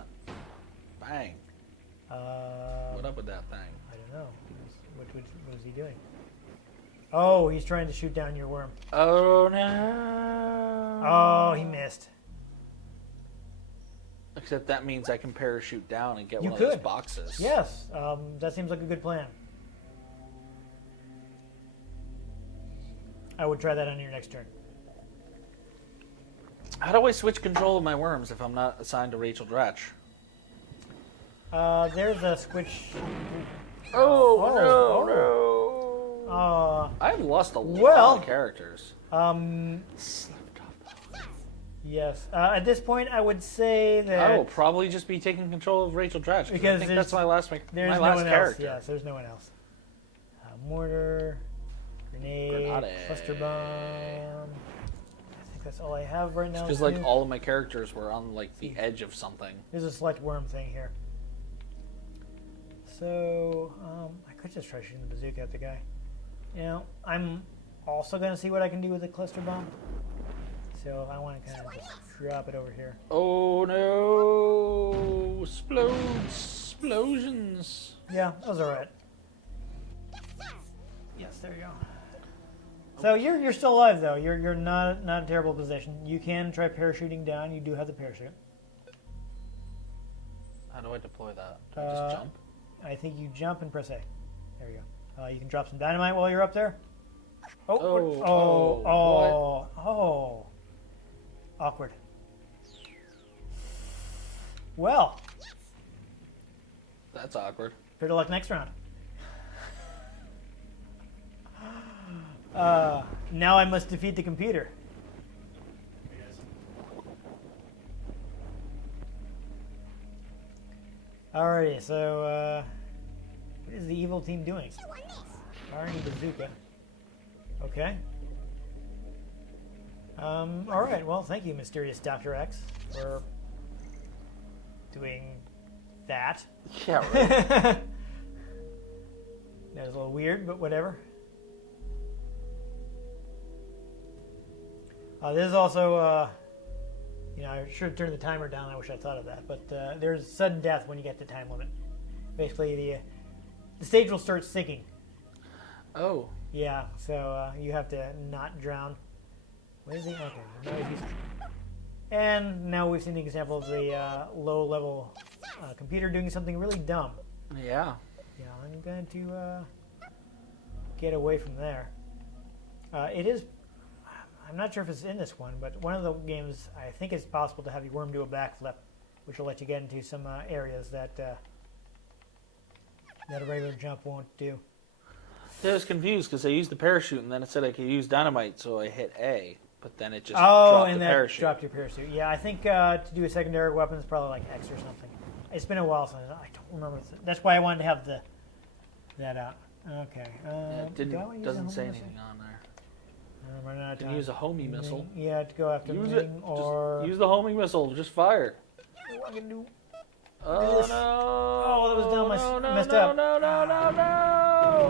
Bang. What up with that thing? I don't know. What is he doing? Oh, he's trying to shoot down your worm. Oh no. Oh, he missed. Except that means I can parachute down and get You one of those could. boxes. Yes, that seems like a good plan. I would try that on your next turn. How do I switch control of my worms if I'm not assigned to Rachel Dratch? There's a switch. I've lost a lot Well, of characters. Slipped off. Yes. At this point, I would say that I will probably just be taking control of Rachel Dratch Because I think that's my last there's no last one character. else. Yes, there's no one else. Mortar, grenade, cluster bomb. I think that's all I have right now. Because like all of my characters were on like the edge of something. There's a select worm thing here. So I could just try shooting the bazooka at the guy. You know, I'm also going to see what I can do with the cluster bomb. So I want to kind of just drop it over here. Oh no! Explosions! Yeah, that was all right. Yes, there you go. So you're still alive though. You're not in a terrible position. You can try parachuting down. You do have the parachute. How do I deploy that? Do I just jump? I think you jump and press A. There you go. You can drop some dynamite while you're up there. Oh. Awkward. Well. That's awkward. Better luck next round. Now I must defeat the computer. Alrighty, so what is the evil team doing? Firing a bazooka. Okay. Alright, well, thank you, mysterious Dr. X, for doing that. Yeah, right. That was a little weird, but whatever. This is also, I should have turned the timer down. I wish I thought of that. But there's sudden death when you get the time limit. Basically, the stage will start sinking. Oh. Yeah, so you have to not drown. What is he? Okay. Now he's... And now we've seen the example of the low-level computer doing something really dumb. Yeah. Yeah, I'm going to get away from there. It is... I'm not sure if it's in this one, but one of the games, I think it's possible to have your worm do a backflip, which will let you get into some areas that that a regular jump won't do. I was confused because I used the parachute and then it said I could use dynamite, so I hit A, but then it just dropped the parachute. Dropped your parachute. Yeah, I think to do a secondary weapon is probably like X or something. It's been a while since I don't remember. That's why I wanted to have that out. Okay. It doesn't say anything on there. You can use a homing missile. Yeah, to go after use Ming, or... Just use the homing missile. Just fire. I can do Oh, this. no. Oh, that was dumb. I messed up. No.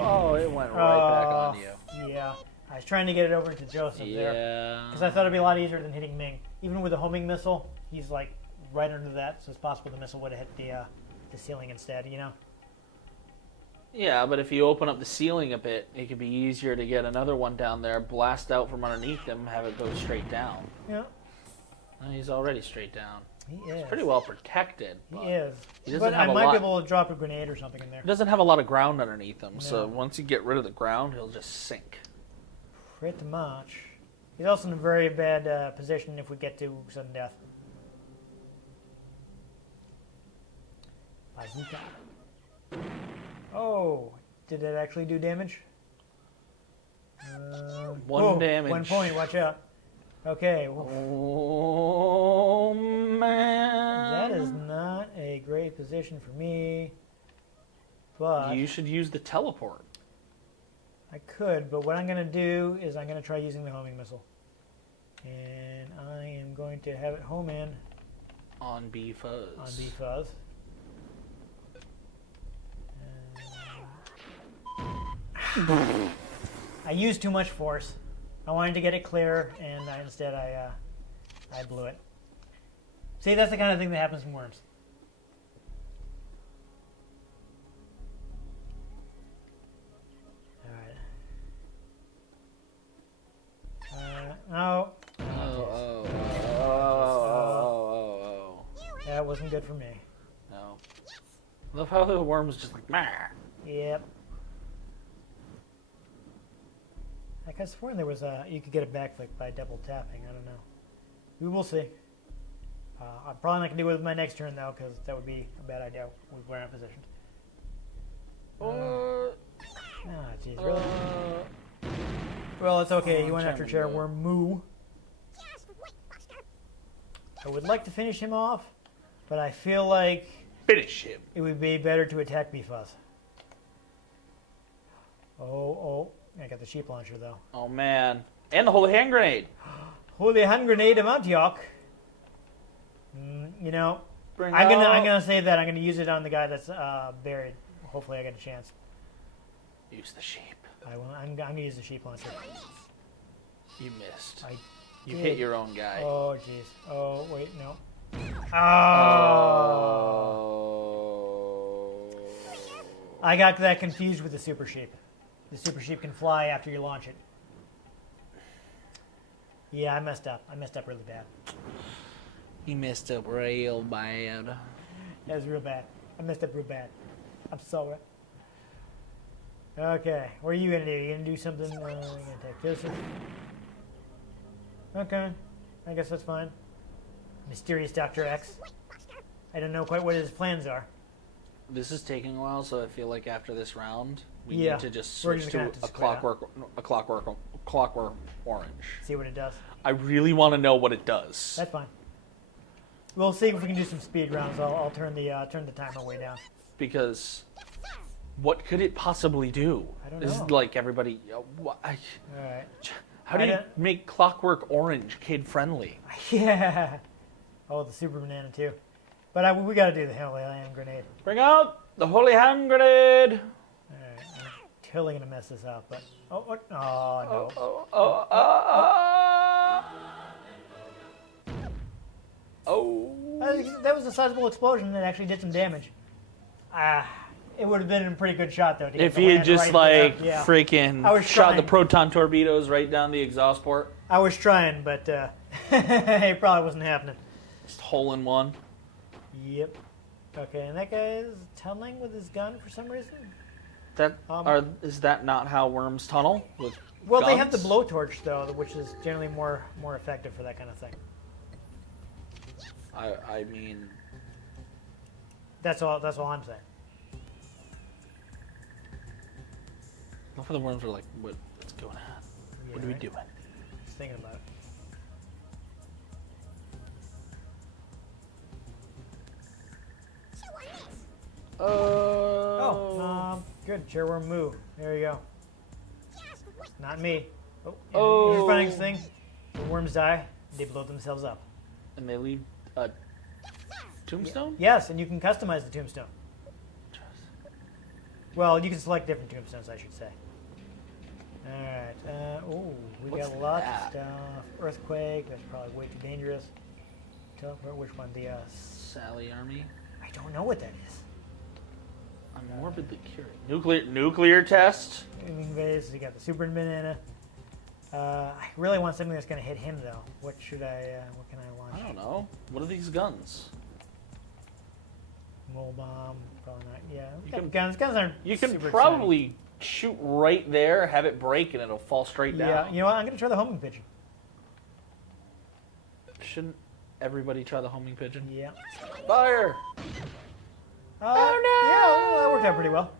Oh, it went right back on you. Yeah. I was trying to get it over to Joseph there. Because I thought it'd be a lot easier than hitting Ming. Even with a homing missile, he's like right under that, so it's possible the missile would have hit the ceiling instead, you know? Yeah, but if you open up the ceiling a bit, it could be easier to get another one down there, blast out from underneath him, have it go straight down. Yeah. And he's already straight down. He is. He's pretty well protected. He is. He doesn't but have I a might lot, be able to drop a grenade or something in there. He doesn't have a lot of ground underneath him, No. so once you get rid of the ground, he'll just sink. Pretty much. He's also in a very bad position if we get to sudden death. Bazooka. Oh, did it actually do damage? One damage. 1 point, watch out. Okay. Oh, man. That is not a great position for me. But You should use the teleport. I could, but what I'm going to do is I'm going to try using the homing missile. And I am going to have it home in On B Fuzz. on B Fuzz. I used too much force. I wanted to get it clear, and instead I blew it. See, that's the kind of thing that happens in worms. All right. No. Oh. That wasn't good for me. No. I love how the worm was just like, meh. Yep. I could have sworn there was you could get a backflip by double tapping. I don't know. We will see. I'm probably not going to do it with my next turn, though, because that would be a bad idea with where I'm positioned. Jeez, really? Well, it's okay. He went after Chairworm Moo. I would like to finish him off, but I feel like Finish him. it would be better to attack Beefuzz. Oh. I got the sheep launcher, though. Oh, man. And the holy hand grenade. Holy hand grenade of Antioch. I'm gonna save that. I'm gonna use it on the guy that's buried. Hopefully, I get a chance. Use the sheep. I will. I'm gonna use the sheep launcher. You missed. You hit your own guy. Oh, jeez. Oh, wait, no. Oh. I got that confused with the Super Sheep. The Super Sheep can fly after you launch it. Yeah, I messed up. I messed up really bad. You messed up real bad. That was real bad. I messed up real bad. I'm sorry. Okay, what are you going to do? You going to do something? You're going to take Joseph. Okay, I guess that's fine. Mysterious Dr. X. I don't know quite what his plans are. This is taking a while, so I feel like after this round, we Yeah, need to just we're switch just to gonna have to a spread clockwork orange. See what it does. I really want to know what it does. That's fine. We'll see if we can do some speed rounds. I'll turn the timer way down. Because what could it possibly do? I don't This know. is like everybody. All right. How do you make Clockwork Orange kid friendly? Yeah. Oh, the super banana too. But we got to do the Holy Hand Grenade. Bring out the Holy Hand Grenade! All right. I'm totally gonna mess this up, but what? Oh no. That was a sizable explosion that actually did some damage. It would have been a pretty good shot though. To If get the he had land just right there. Yeah. freaking I was shot the trying. proton torpedoes right down the exhaust port, I was trying, but it probably wasn't happening. just hole in one. Yep. Okay, and that guy is tunneling with his gun for some reason. Is that not how worms tunnel? With Well, they have the guns? blowtorch though, which is generally more effective for that kind of thing. I mean, That's all I'm saying. not for the worms are like, what's going on? Yeah, What are we right? doing? Just thinking about it. Good. Chairworm moo. There you go. Not me. Oh. Here's the funny thing. When worms die, they blow themselves up. And they leave a tombstone? Yes, and you can customize the tombstone. Well, you can select different tombstones, I should say. Alright. We What's got lots that? of stuff. Earthquake. That's probably way too dangerous. Teleport. Which one? The Sally Army? I don't know what that is. I'm morbidly curious. Nuclear test? Aiming vase. You got the super banana. I really want something that's going to hit him though. What should I? What can I launch? I don't know. What are these guns? Mole bomb. Probably not. Yeah. You got can- guns. Guns aren't. You can super probably shoot right there, have it break, and it'll fall straight exciting. Yeah. down. You know what? I'm going to try the homing pigeon. Shouldn't everybody try the homing pigeon? Yeah. Fire! Oh no! Yeah, well, that worked out pretty well.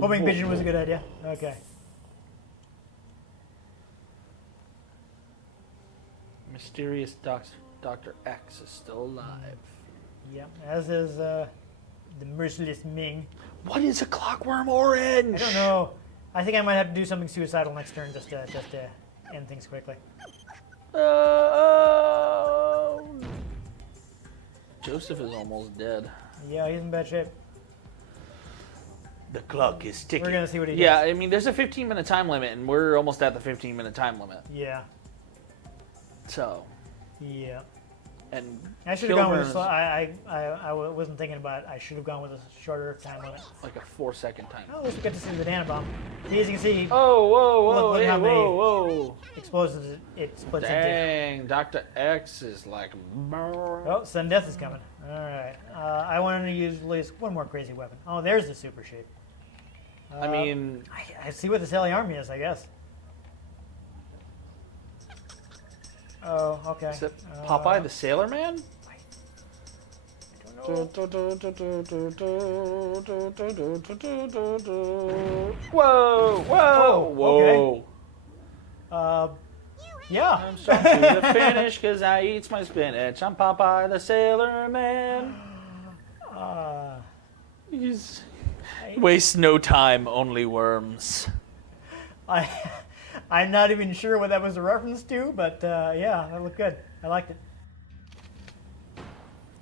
Homing pigeon was a good idea. Okay. Mysterious Dr. X is still alive. Yep. As is the merciless Ming. What is a clockworm orange? I don't know. I think I might have to do something suicidal next turn just to end things quickly. Joseph is almost dead. Yeah, he's in bad shape. The clock is ticking. We're gonna see what he does. Yeah, I mean, there's a 15-minute time limit, and we're almost at the 15-minute time limit. Yeah. So, Yeah. and I should have gone with Kilburn I wasn't thinking about it. I should have gone with a shorter time limit. is like a 4-second time. Oh, at least we get to see the banana bomb. As you can see, Oh, whoa, Look hey, how many- whoa. explosives it splits into. Dang, Dr. X is like... Oh, sudden death is coming. All right. I wanted to use at least one more crazy weapon. Oh, there's the super shape. I mean, I see what the Sally Army is, I guess. Oh, okay. is it Popeye the Sailor Man? I don't know. Whoa, whoa, Oh, whoa. Yeah. I'm strong to the finish because I eats my spinach. I'm Popeye the Sailor Man. He's... Waste no time, only worms. I'm not even sure what that was a reference to, but yeah, that looked good. I liked it.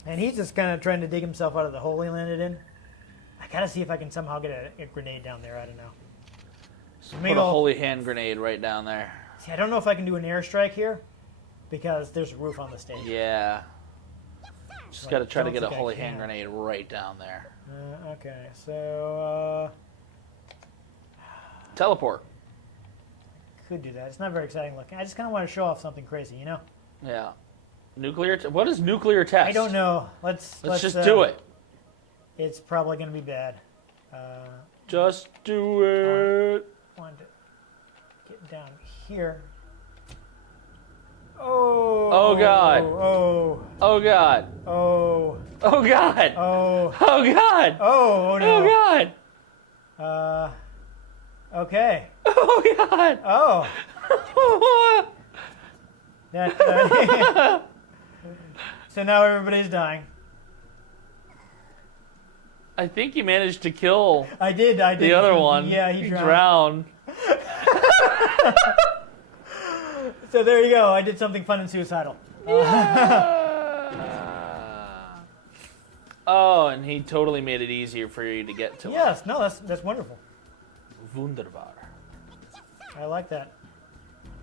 And he's just kind of trying to dig himself out of the hole he landed in. I gotta see if I can somehow get a grenade down there. I don't know. Maybe Put a I'll- holy hand grenade right down there. See, I don't know if I can do an airstrike here because there's a roof on the stage. Yeah. Just Well, got to try to don't get a think I holy can. hand grenade right down there. Okay, so Teleport. could do that. It's not very exciting looking. I just kind of want to show off something crazy, you know? Yeah. Nuclear. What is nuclear test? I don't know. Let's Let's just do it. It's probably going to be bad. Just do it. Want to get down here. Oh. Oh, God. Oh. Oh God. Oh. Oh God. Oh. Oh God. Oh. Oh no. Oh God. Okay. Oh God. Oh. That. So now everybody's dying. I think you managed to kill I did. the other one. Yeah, he drowned. drowned. So there you go. I did something fun and suicidal. Oh, and he totally made it easier for you to get to. Yes. No, that's wonderful. Wunderbar. I like that.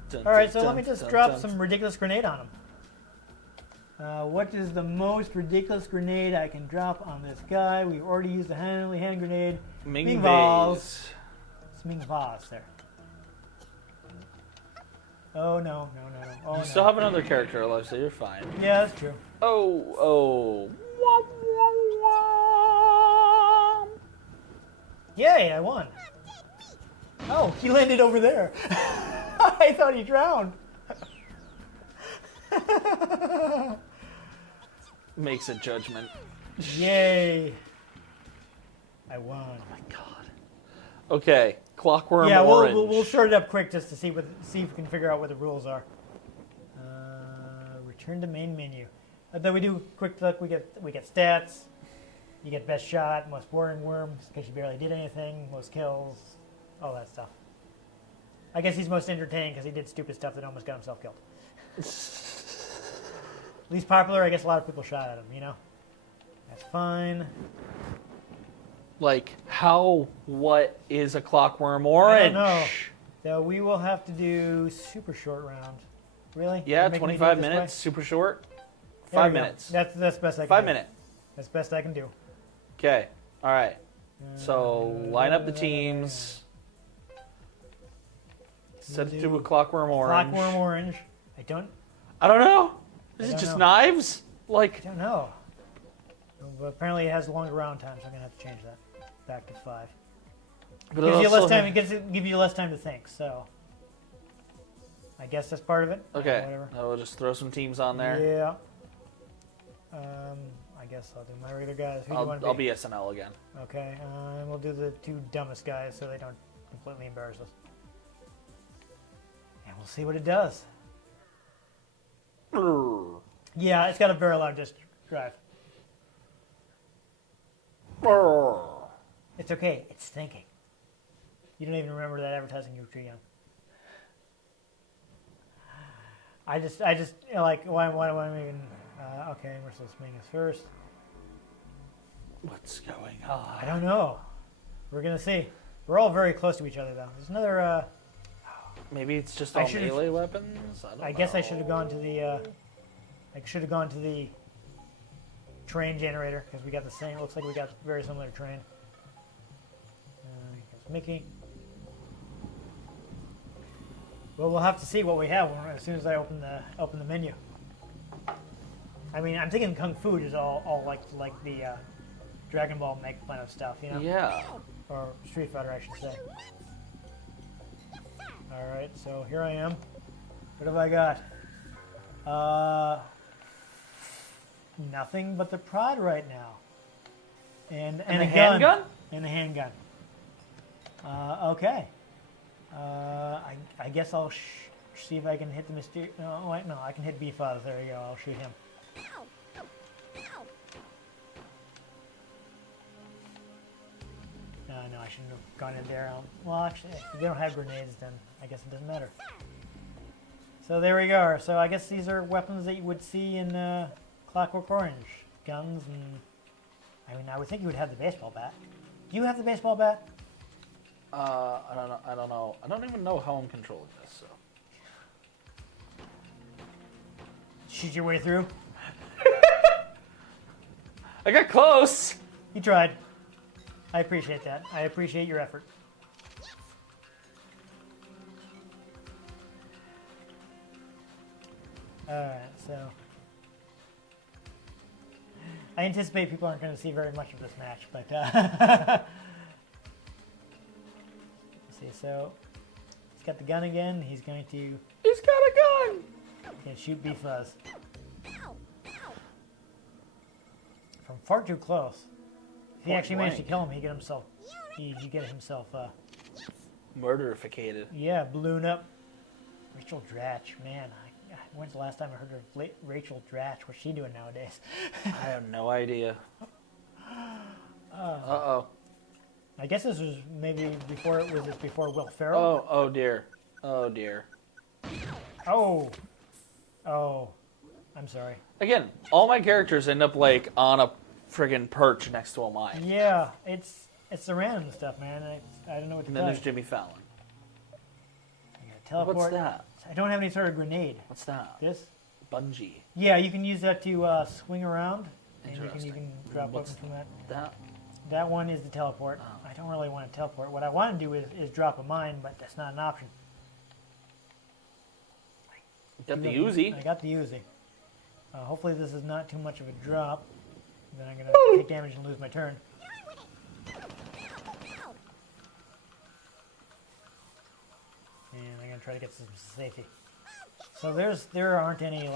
Dun, All right, so dun, let me just dun, drop dun. some ridiculous grenade on him. What is the most ridiculous grenade I can drop on this guy? We've already used the hand grenade. Ming Vase. vase. It's Ming Vase there. Oh no. Oh, You no. still have another character alive, so you're fine. Yeah, that's true. Oh. Womp, womp, womp. Yay, I won. Oh, he landed over there. I thought he drowned. Makes a judgment. Yay. I won. Oh my God. Okay, Clockworm Yeah, Orange. we'll start it up quick just to see if we can figure out what the rules are. Return to main menu. Then we do quick look. We get stats. You get best shot, most boring worms because you barely did anything, most kills, all that stuff. I guess he's most entertaining because he did stupid stuff that almost got himself killed. Least popular, I guess a lot of people shot at him. You know, that's fine. Like, what is a Clockworm Orange? I don't know. So we will have to do super short round. Really? Yeah, You're making me do it 25 this minutes, way? super short. There we 5 go. minutes. That's best I can 5 do. minutes. That's best I can do. Okay, all right. So line up the teams. Set it to a Clockworm Orange. Clockworm Orange. I don't know. Is it don't just know. knives? Like, know. But apparently it has longer round time, so I'm gonna have to change that back to 5. but Gives you it'll less still time. It gives you less time to think. So I guess that's part of it. Okay, Whatever. we'll just throw some teams on there. Yeah. I guess I'll do my regular guys. Who do you want to I'll be SNL again. Okay. And we'll do the 2 dumbest guys so they don't completely embarrass us. And we'll see what it does. Yeah, it's got a very loud disk drive. It's okay. It's thinking. You don't even remember that advertising you were too young. I just like why am I even? Okay, Merciless Ming is first. What's going on? I don't know. We're gonna see. We're all very close to each other though. There's another. Maybe it's just I all should've- melee weapons? I guess I should have gone to the. I should have gone to the train generator because we got the same. Looks like we got very similar train. Here's Mickey. Well, we'll have to see what we have as soon as I open the menu. I mean, I'm thinking Kung Fu is all like the Dragon Ball make fun of stuff, you know? Yeah. Or Street Fighter, I should say. All right, so here I am. What have I got? Nothing but the prod right now. And And a a handgun? And a handgun. Okay. I guess I'll see if I can hit the Mysterio. No, wait, no, I can hit B5. There you go. I'll shoot him. No, I shouldn't have gone in there. Well, actually, if they don't have grenades, then I guess it doesn't matter. So there we go. So I guess these are weapons that you would see in Clockwork Orange. Guns and... I mean, I would think you would have the baseball bat. Do you have the baseball bat? I don't know. I don't even know how I'm controlling this. So. Shoot your way through. I got close. You tried. I appreciate that. I appreciate your effort. Alright, so... I anticipate people aren't going to see very much of this match, but... let's see, so... He's got the gun again. He's going to... He's got a gun! He's going to shoot B-Fuzz. From far too close. If he actually managed to kill him, he'd get himself... He'd get himself, Murderificated. yeah, balloon up. Rachel Dratch, man. When's the last time I heard of Rachel Dratch? What's she doing nowadays? I have no idea. Uh-oh. I guess this was maybe before Will Ferrell. Oh dear. Oh dear. Oh. Oh. I'm sorry. Again, all my characters end up like on a friggin' perch next to a mine. Yeah, it's the random stuff, man. I don't know what to And tell then you. there's Jimmy Fallon. I gotta teleport. What's that? I don't have any sort of grenade. What's that? This? Bungee. Yeah, you can use that to swing around, and you Interesting. can drop What's weapons from that. that? That one is the teleport. Oh. I don't really want to teleport. What I want to do is drop a mine, but that's not an option. Got the Uzi. I got the Uzi. Hopefully this is not too much of a drop. Then I'm going to take damage and lose my turn. And I'm going to try to get some safety. So there aren't any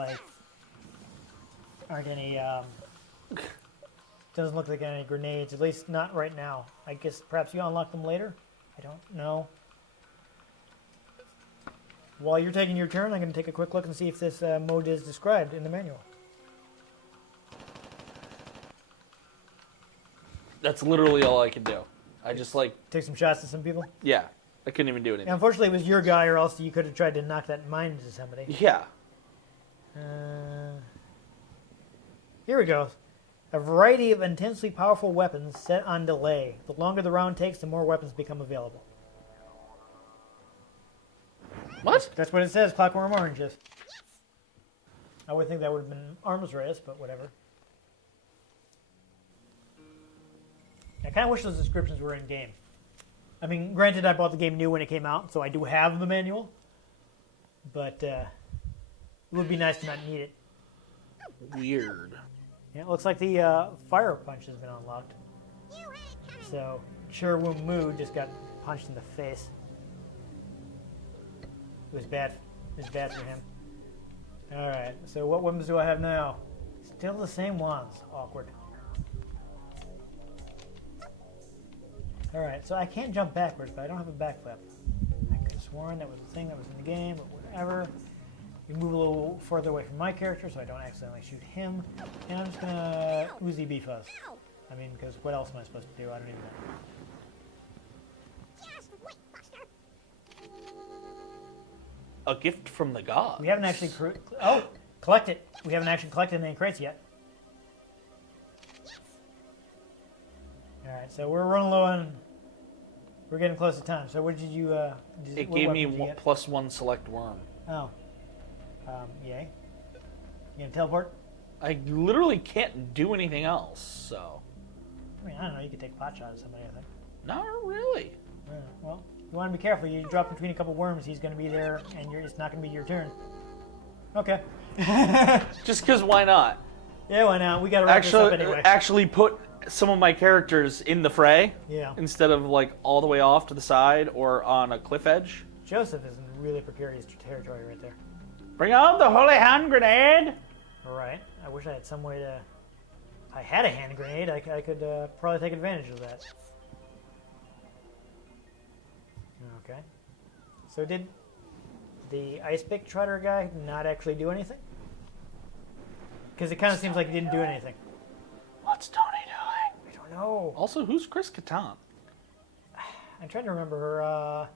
doesn't look like any grenades, at least not right now. I guess perhaps you unlock them later? I don't know. While you're taking your turn, I'm going to take a quick look and see if this mode is described in the manual. That's literally all I can do. I just like, Take some shots at some people. yeah. I couldn't even do anything. Yeah, unfortunately, it was your guy, or else you could have tried to knock that mine into somebody. Yeah. Here we go. A variety of intensely powerful weapons set on delay. The longer the round takes, the more weapons become available. What? That's what it says, Clockwork Oranges. I would think that would have been arms race, but whatever. I kind of wish those descriptions were in-game. I mean, granted, I bought the game new when it came out, so I do have the manual. But it would be nice to not need it. Weird. Yeah, it looks like the fire punch has been unlocked. So, Sherwoom Moo just got punched in the face. It was bad. It was bad for him. Alright, so what weapons do I have now? Still the same ones. Awkward. Alright, so I can't jump backwards, but I don't have a backflip. I could have sworn that was the thing that was in the game, but whatever. We move a little further away from my character so I don't accidentally shoot him. And I'm just gonna Uzi B-Fuzz. I mean, because what else am I supposed to do? I don't even know. A gift from the gods. We haven't actually... collect it. We haven't actually collected any crates yet. Alright, so we're running low on... We're getting close to time. So what did you... It gave me +1 select worm. Oh. Yay. You gonna teleport? I literally can't do anything else, so... I mean, I don't know. You could take a pot shot at somebody, I think. Not really. Well, you want to be careful. You drop between a couple worms, he's going to be there, and it's not going to be your turn. Okay. Just because why not? Yeah, why not? We got to wrap this up anyway. Actually put some of my characters in the fray. Yeah. Instead of like all the way off to the side or on a cliff edge. Joseph is in really precarious territory right there. Bring out the holy hand grenade! All right. I wish I had some way to... If I had a hand grenade, I could probably take advantage of that. Okay. So did the Ice Pick Trotter guy not actually do anything? Because it kind of seems like he didn't do anything. What's Tony doing? I don't know. Also, who's Chris Kattan? I'm trying to remember her.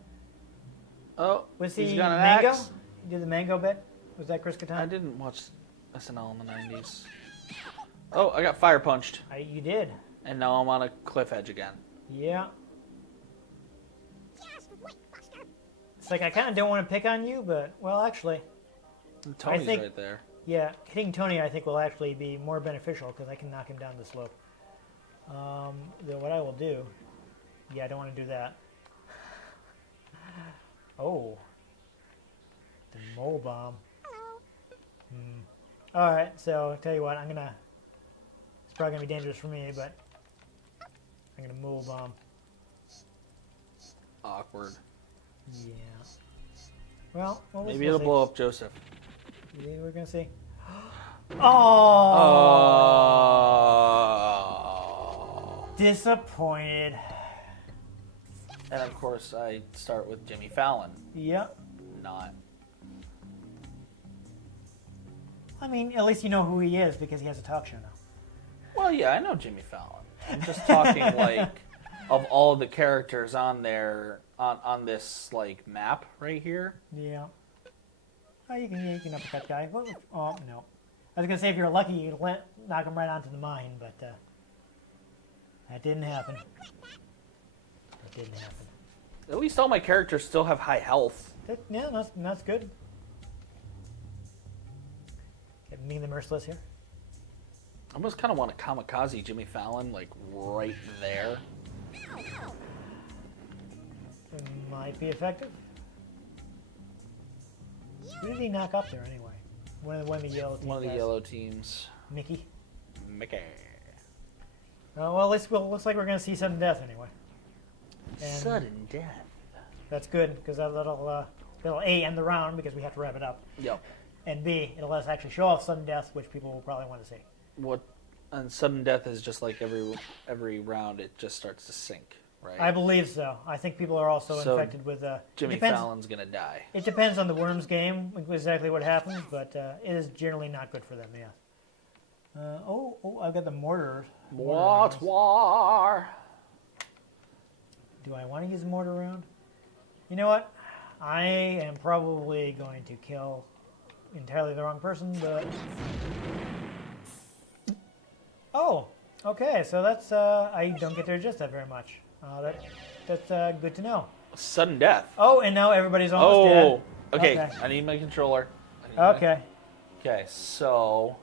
Oh, Was he's he got an Mango? axe. He did the Mango bit? Was that Chris Kattan? I didn't watch SNL in the 90s. Oh, I got fire punched. You did. And now I'm on a cliff edge again. Yeah. It's like I kind of don't want to pick on you, but well, actually, Tony's think- right there. yeah, hitting Tony I think will actually be more beneficial because I can knock him down the slope. Then what I will do, yeah, I don't want to do that. Oh, the mole bomb. All right, so I'll tell you what, it's probably gonna be dangerous for me, but I'm gonna mole bomb. Awkward. Yeah. Well, Maybe it'll blow up Joseph. Yeah, we're gonna see. Oh! Oh. Disappointed. And of course, I start with Jimmy Fallon. Yep. Not. I mean, at least you know who he is because he has a talk show now. Well, yeah, I know Jimmy Fallon. I'm just talking like of all the characters on there on this like map right here. Yeah. Oh, you can uppercut guy. Oh no. I was gonna say if you're lucky, you can knock him right onto the mine, but that didn't happen. That didn't happen. At least all my characters still have high health. Yeah, that's good. Get me the merciless here. I almost kind of want to kamikaze Jimmy Fallon like right there. It might be effective. Who did he knock up there anyway? One of the yellow teams. One of the yellow teams. Mickey. Mickey. Well, looks like we're going to see sudden death anyway. And Sudden death. that's good because that'll A, end the round because we have to wrap it up. Yep. And B, it'll let us actually show off sudden death, which people will probably want to see. And sudden death is just like every round it just starts to sink, right? I believe so. I think people are also infected with Jimmy Fallon's gonna die. It depends on the Worms game exactly what happens, but it is generally not good for them. Yeah. I've got the mortar. What war? Do I want to use the mortar round? You know what? I am probably going to kill entirely the wrong person, but... Oh, okay, so that's, I don't get to adjust that very much. That's good to know. Sudden death. Oh, and now everybody's almost dead. Okay. Okay. I need my controller. Okay. Okay, so...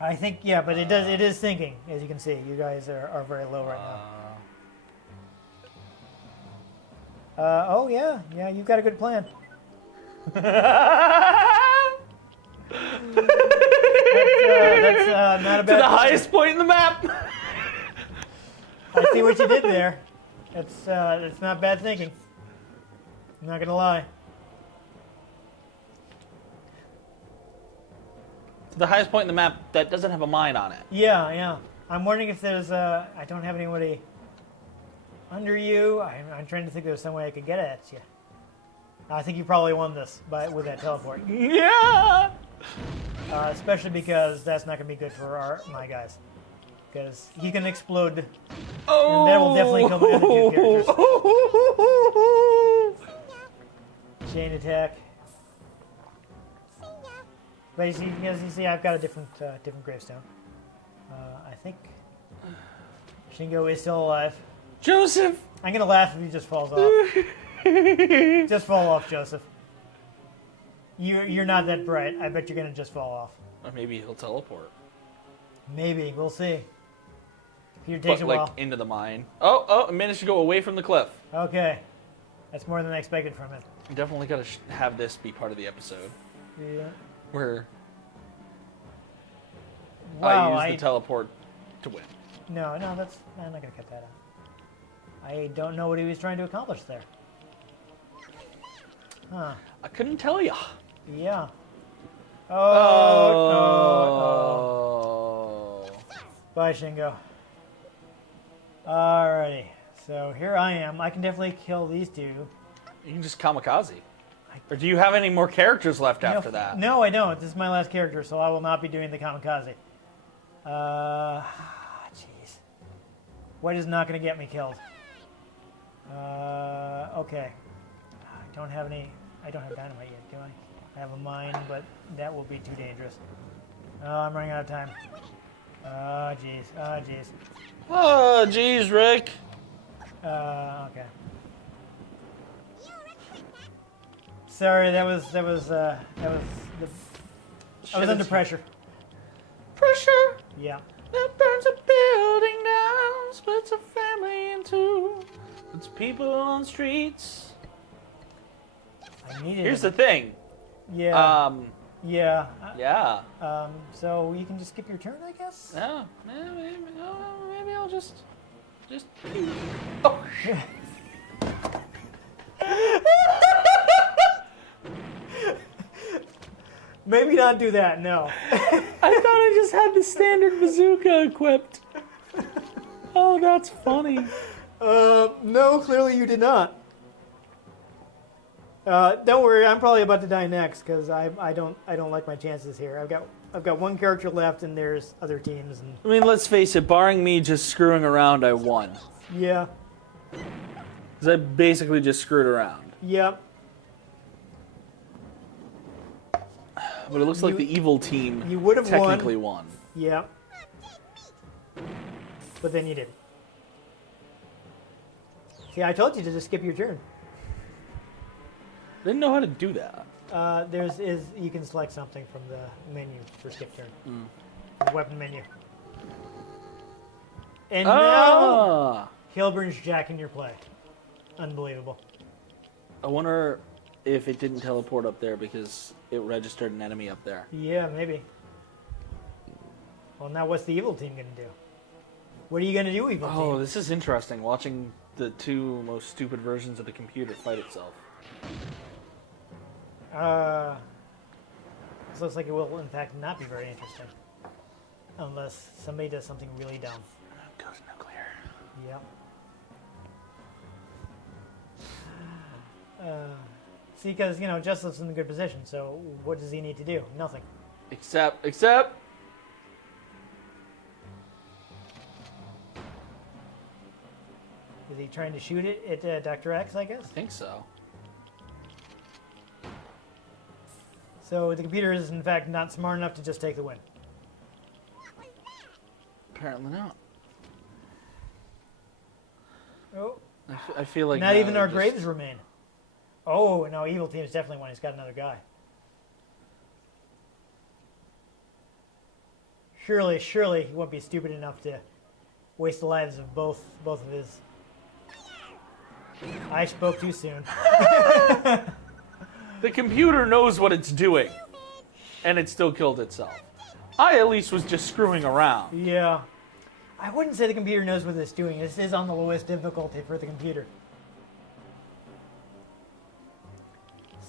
I think, yeah, but it is sinking, as you can see. You guys are very low right now. Oh, yeah, you've got a good plan. That's not a bad to the plan. highest point in the map. I see what you did there. It's not bad thinking. I'm not gonna lie. To the highest point in the map that doesn't have a mine on it. Yeah. I'm wondering if there's I don't have anybody under you. I'm trying to think there's some way I could get at you. I think you probably won this with that teleport. Yeah. Especially because that's not going to be good for my guys. Because he can explode. And that will definitely kill the other two characters. Chain attack. But as you see, I've got a different gravestone. I think Shingo is still alive. Joseph! I'm going to laugh if he just falls off. Just fall off, Joseph. You're not that bright. I bet you're going to just fall off. Or maybe he'll teleport. Maybe. We'll see. Peter takes a like while. into the mine. Oh, it managed to go away from the cliff. Okay. That's more than I expected from it. Definitely got to have this be part of the episode. Yeah. Where Wow, I use the teleport to win. No, I'm not going to cut that out. I don't know what he was trying to accomplish there. Huh. I couldn't tell ya. Yeah. Oh. Bye, Shingo. Alrighty. So here I am. I can definitely kill these two. You can just kamikaze. Or do you have any more characters left after that? No, I don't. This is my last character, so I will not be doing the kamikaze. Jeez. What is not going to get me killed? Okay. I don't have dynamite yet, do I? I have a mine, but that will be too dangerous. Oh, I'm running out of time. Oh, jeez. Oh, jeez, Rick. Okay. Sorry, that was the. I was under pressure. Pressure Yeah. that burns a building down, splits a family in two, puts people on streets. I needed Here's it. the thing. Yeah. Yeah. Yeah. So you can just skip your turn, I guess. Yeah. Maybe I'll just. Oh. Maybe not do that. No. I thought I just had the standard bazooka equipped. Oh, that's funny. No, clearly you did not. Don't worry, I'm probably about to die next because I don't like my chances here. I've got one character left and there's other teams and I mean, let's face it. Barring me just screwing around, I won. yeah, Because I basically just screwed around. yep. But it looks like the evil team you would have technically won. Yeah. But then you didn't. See, I told you to just skip your turn. Didn't know how to do that. You can select something from the menu for skip turn. Weapon menu. And now Hilburn's jacking your play. Unbelievable. I wonder if it didn't teleport up there because it registered an enemy up there. Yeah, maybe. Well, now what's the evil team going to do? What are you going to do, evil Oh, team? this is interesting. Watching the two most stupid versions of the computer fight itself. This looks like it will, in fact, not be very interesting. Unless somebody does something really dumb. Goes nuclear. Yep. See, because, Justice's in a good position, so what does he need to do? Nothing. Except. Is he trying to shoot it at Dr. X, I guess? I think so. So the computer is, in fact, not smart enough to just take the win. Apparently not. Oh. I feel like Not now even our just- graves remain. Oh, no, evil team's definitely won. He's got another guy. Surely he won't be stupid enough to waste the lives of both of his. I spoke too soon. The computer knows what it's doing, and it still killed itself. I at least was just screwing around. Yeah. I wouldn't say the computer knows what it's doing. This is on the lowest difficulty for the computer.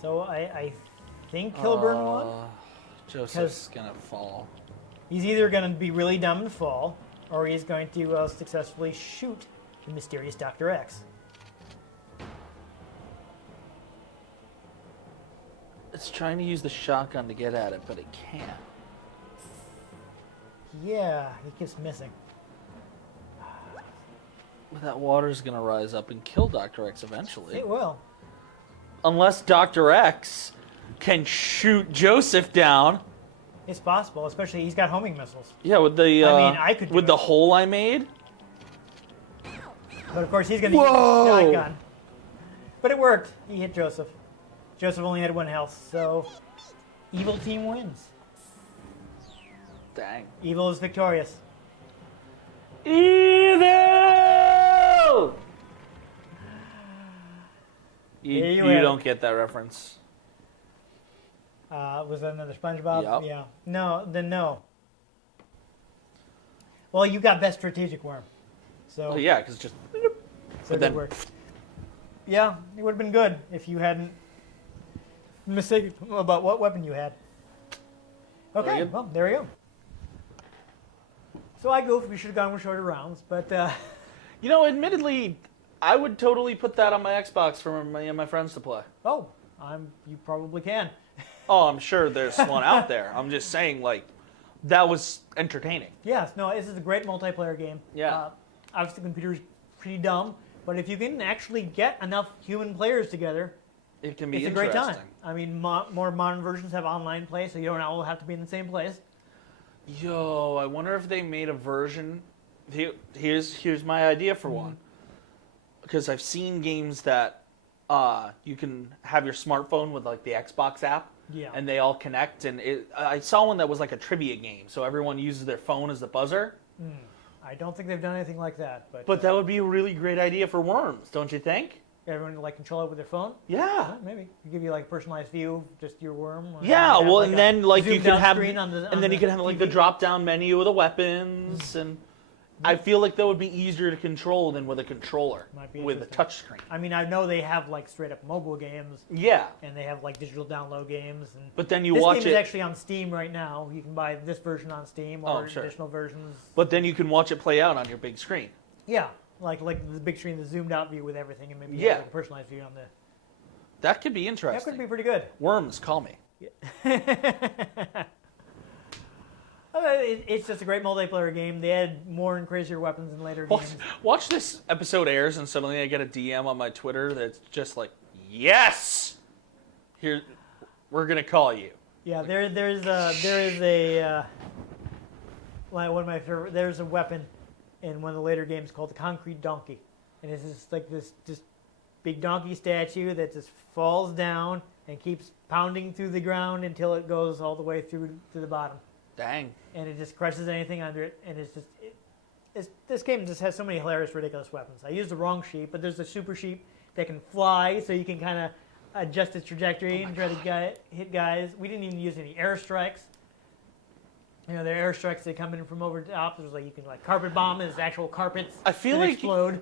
So I think Kilburn won. Joseph's gonna fall. He's either going to be really dumb and fall, or he's going to successfully shoot the mysterious Dr. X. It's trying to use the shotgun to get at it, but it can't. Yeah, he keeps missing. That water's gonna rise up and kill Dr. X eventually. It will. Unless Dr. X can shoot Joseph down. It's possible, especially he's got homing missiles. Yeah, with the I could do with it. the hole I made. But of course he's going to use the shotgun. But it worked. He hit Joseph. Joseph only had 1 health, so evil team wins. Dang. Evil is victorious. Evil! There you You have don't get that reference. Was that another SpongeBob? Yep. Yeah. No, then no. Well, you got best strategic worm. So, Oh, yeah, because just. so but it then- worked. Yeah, it would have been good if you hadn't mistaken about what weapon you had. Okay, Very good. well, there we go. So I goofed. We should have gone with shorter rounds, but You know, admittedly, I would totally put that on my Xbox for me and my friends to play. you probably can. Oh, I'm sure there's one out there. I'm just saying, like, that was entertaining. Yes, no, this is a great multiplayer game. Yeah. Obviously, the computer's pretty dumb, but if you can actually get enough human players together, It can be it's a interesting. great time. I mean, more modern versions have online play, so you don't all have to be in the same place. Yo, I wonder if they made a version. Here's my idea for one. Because I've seen games that you can have your smartphone with like the Xbox app, Yeah. and they all connect. And I saw one that was like a trivia game, so everyone uses their phone as the buzzer. I don't think they've done anything like that, But that would be a really great idea for Worms, don't you think? everyone like control it with their phone. Yeah. Maybe give you like a personalized view, just your worm. Or Yeah. have, Well, like, and then like you zoomed can out have, screen on the, and then you can have like the TV. drop down menu of the weapons, and I feel like that would be easier to control than with a controller Might be with a interesting. touch screen. I mean, I know they have like straight up mobile games, Yeah. and they have like digital download games. And But then you this watch game it. is actually on Steam right now. You can buy this version on Steam or sure. additional versions. But then you can watch it play out on your big screen. Yeah, like the big screen, the zoomed out view with everything, and maybe you Yeah. have, like, a personalized view on the. That could be That interesting. could be pretty good. Worms, call me. It's just a great multiplayer game. They add more and crazier weapons in later games. Watch this episode airs, and suddenly I get a DM on my Twitter that's just like, yes, here, we're gonna call you. Yeah, there is one of my favorite. There's a weapon in one of the later games called the Concrete Donkey, and it's just like this just big donkey statue that just falls down and keeps pounding through the ground until it goes all the way through to the bottom, Dang. and it just crushes anything under it. And this game just has so many hilarious, ridiculous weapons. I used the wrong sheep, but there's a super sheep that can fly, so you can kind of adjust its trajectory and try to hit guys. We didn't even use any airstrikes. You know, there are airstrikes that come in from over the top. There's like you can like carpet bomb. There's actual carpets I feel that like explode.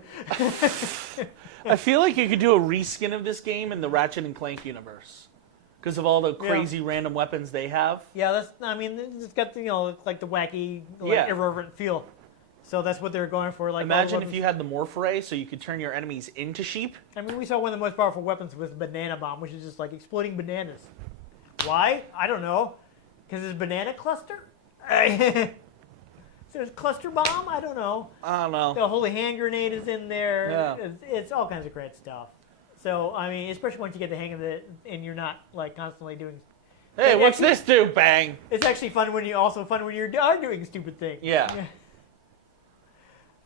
I feel like you could do a reskin of this game in the Ratchet and Clank universe because of all the crazy random weapons they have. Yeah, it's got like the wacky, like, Yeah. irreverent feel. So that's what they're going for. Like, Imagine if you had the Morph Ray so you could turn your enemies into sheep. I mean, we saw one of the most powerful weapons was banana bomb, which is just like exploding bananas. Why? I don't know. Because it's banana cluster. So there's cluster bomb. I don't know. I don't know. The holy hand grenade is in there. Yeah. It's all kinds of great stuff. So I mean, especially once you get the hang of it, and you're not like constantly doing. Hey, what's this do? Bang. It's actually fun when you are doing stupid things. Yeah.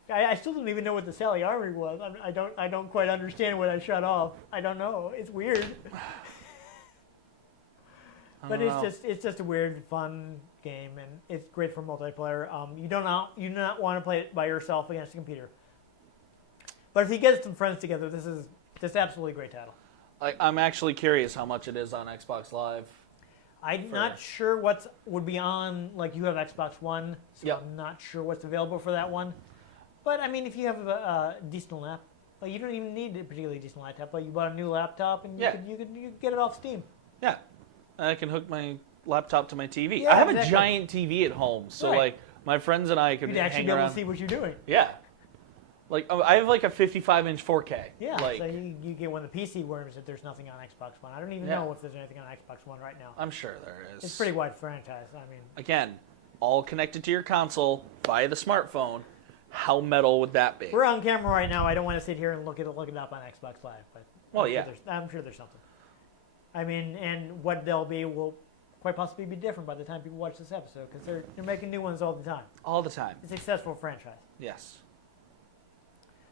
I still don't even know what the Sally Armory was. I don't quite understand what I shut off. I don't know. It's weird. But it's just a weird, fun game, and it's great for multiplayer. You do not want to play it by yourself against a computer. But if you get some friends together, this is just absolutely great title. I'm actually curious how much it is on Xbox Live. I'm not sure what would be on. Like, you have Xbox One, so Yep. I'm not sure what's available for that one. But I mean, if you have a decent laptop, like, you don't even need a particularly decent laptop. But you bought a new laptop, and you could get it off Steam. Yeah. I can hook my laptop to my TV. Yeah, I have exactly. a giant TV at home, so Right. like my friends and I could You'd actually hang be able around. to see what you're doing. Yeah. Like I have like a 55-inch 4K. Yeah, Like so you get one of the PC worms if there's nothing on Xbox One. I don't even Yeah. know if there's anything on Xbox One right now. I'm sure there is. It's a pretty wide franchise. I mean, Again, all connected to your console via the smartphone. How metal would that be? we're on camera right now. I don't want to sit here and look it up on Xbox Live, but Well, I'm sure yeah. I'm sure there's something. I mean, and what they'll be will quite possibly be different by the time people watch this episode, because they're making new ones all the time. All the time. It's a successful franchise. Yes.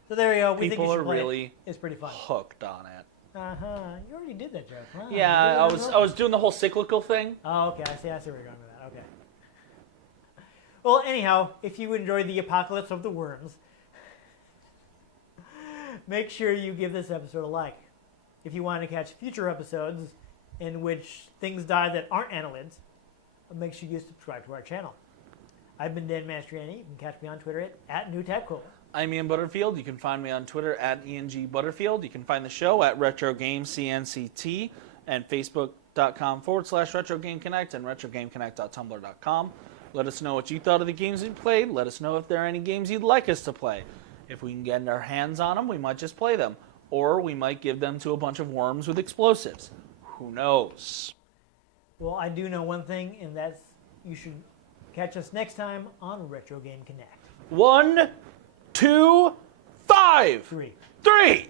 So there you go. We People think you are should play really it. It's pretty fun. hooked on it. You already did that joke. Wow, Yeah, you I did it was doing the whole cyclical thing. Oh, okay. I see where you're going with that. Okay. Well, anyhow, if you enjoyed the apocalypse of the worms, make sure you give this episode a like. If you want to catch future episodes in which things die that aren't annelids, make sure you subscribe to our channel. I've been Dan Mastriani. You can catch me on Twitter at @NewTechCool. I'm Ian Butterfield. You can find me on Twitter at ENG Butterfield. You can find the show at RetroGameCNCT and Facebook.com/RetroGameConnect and RetroGameConnect.tumblr.com. Let us know what you thought of the games we played. Let us know if there are any games you'd like us to play. If we can get our hands on them, we might just play them. Or we might give them to a bunch of worms with explosives. Who knows? Well, I do know one thing, and that's you should catch us next time on Retro Game Connect. 1, 2, 5, 3. 3.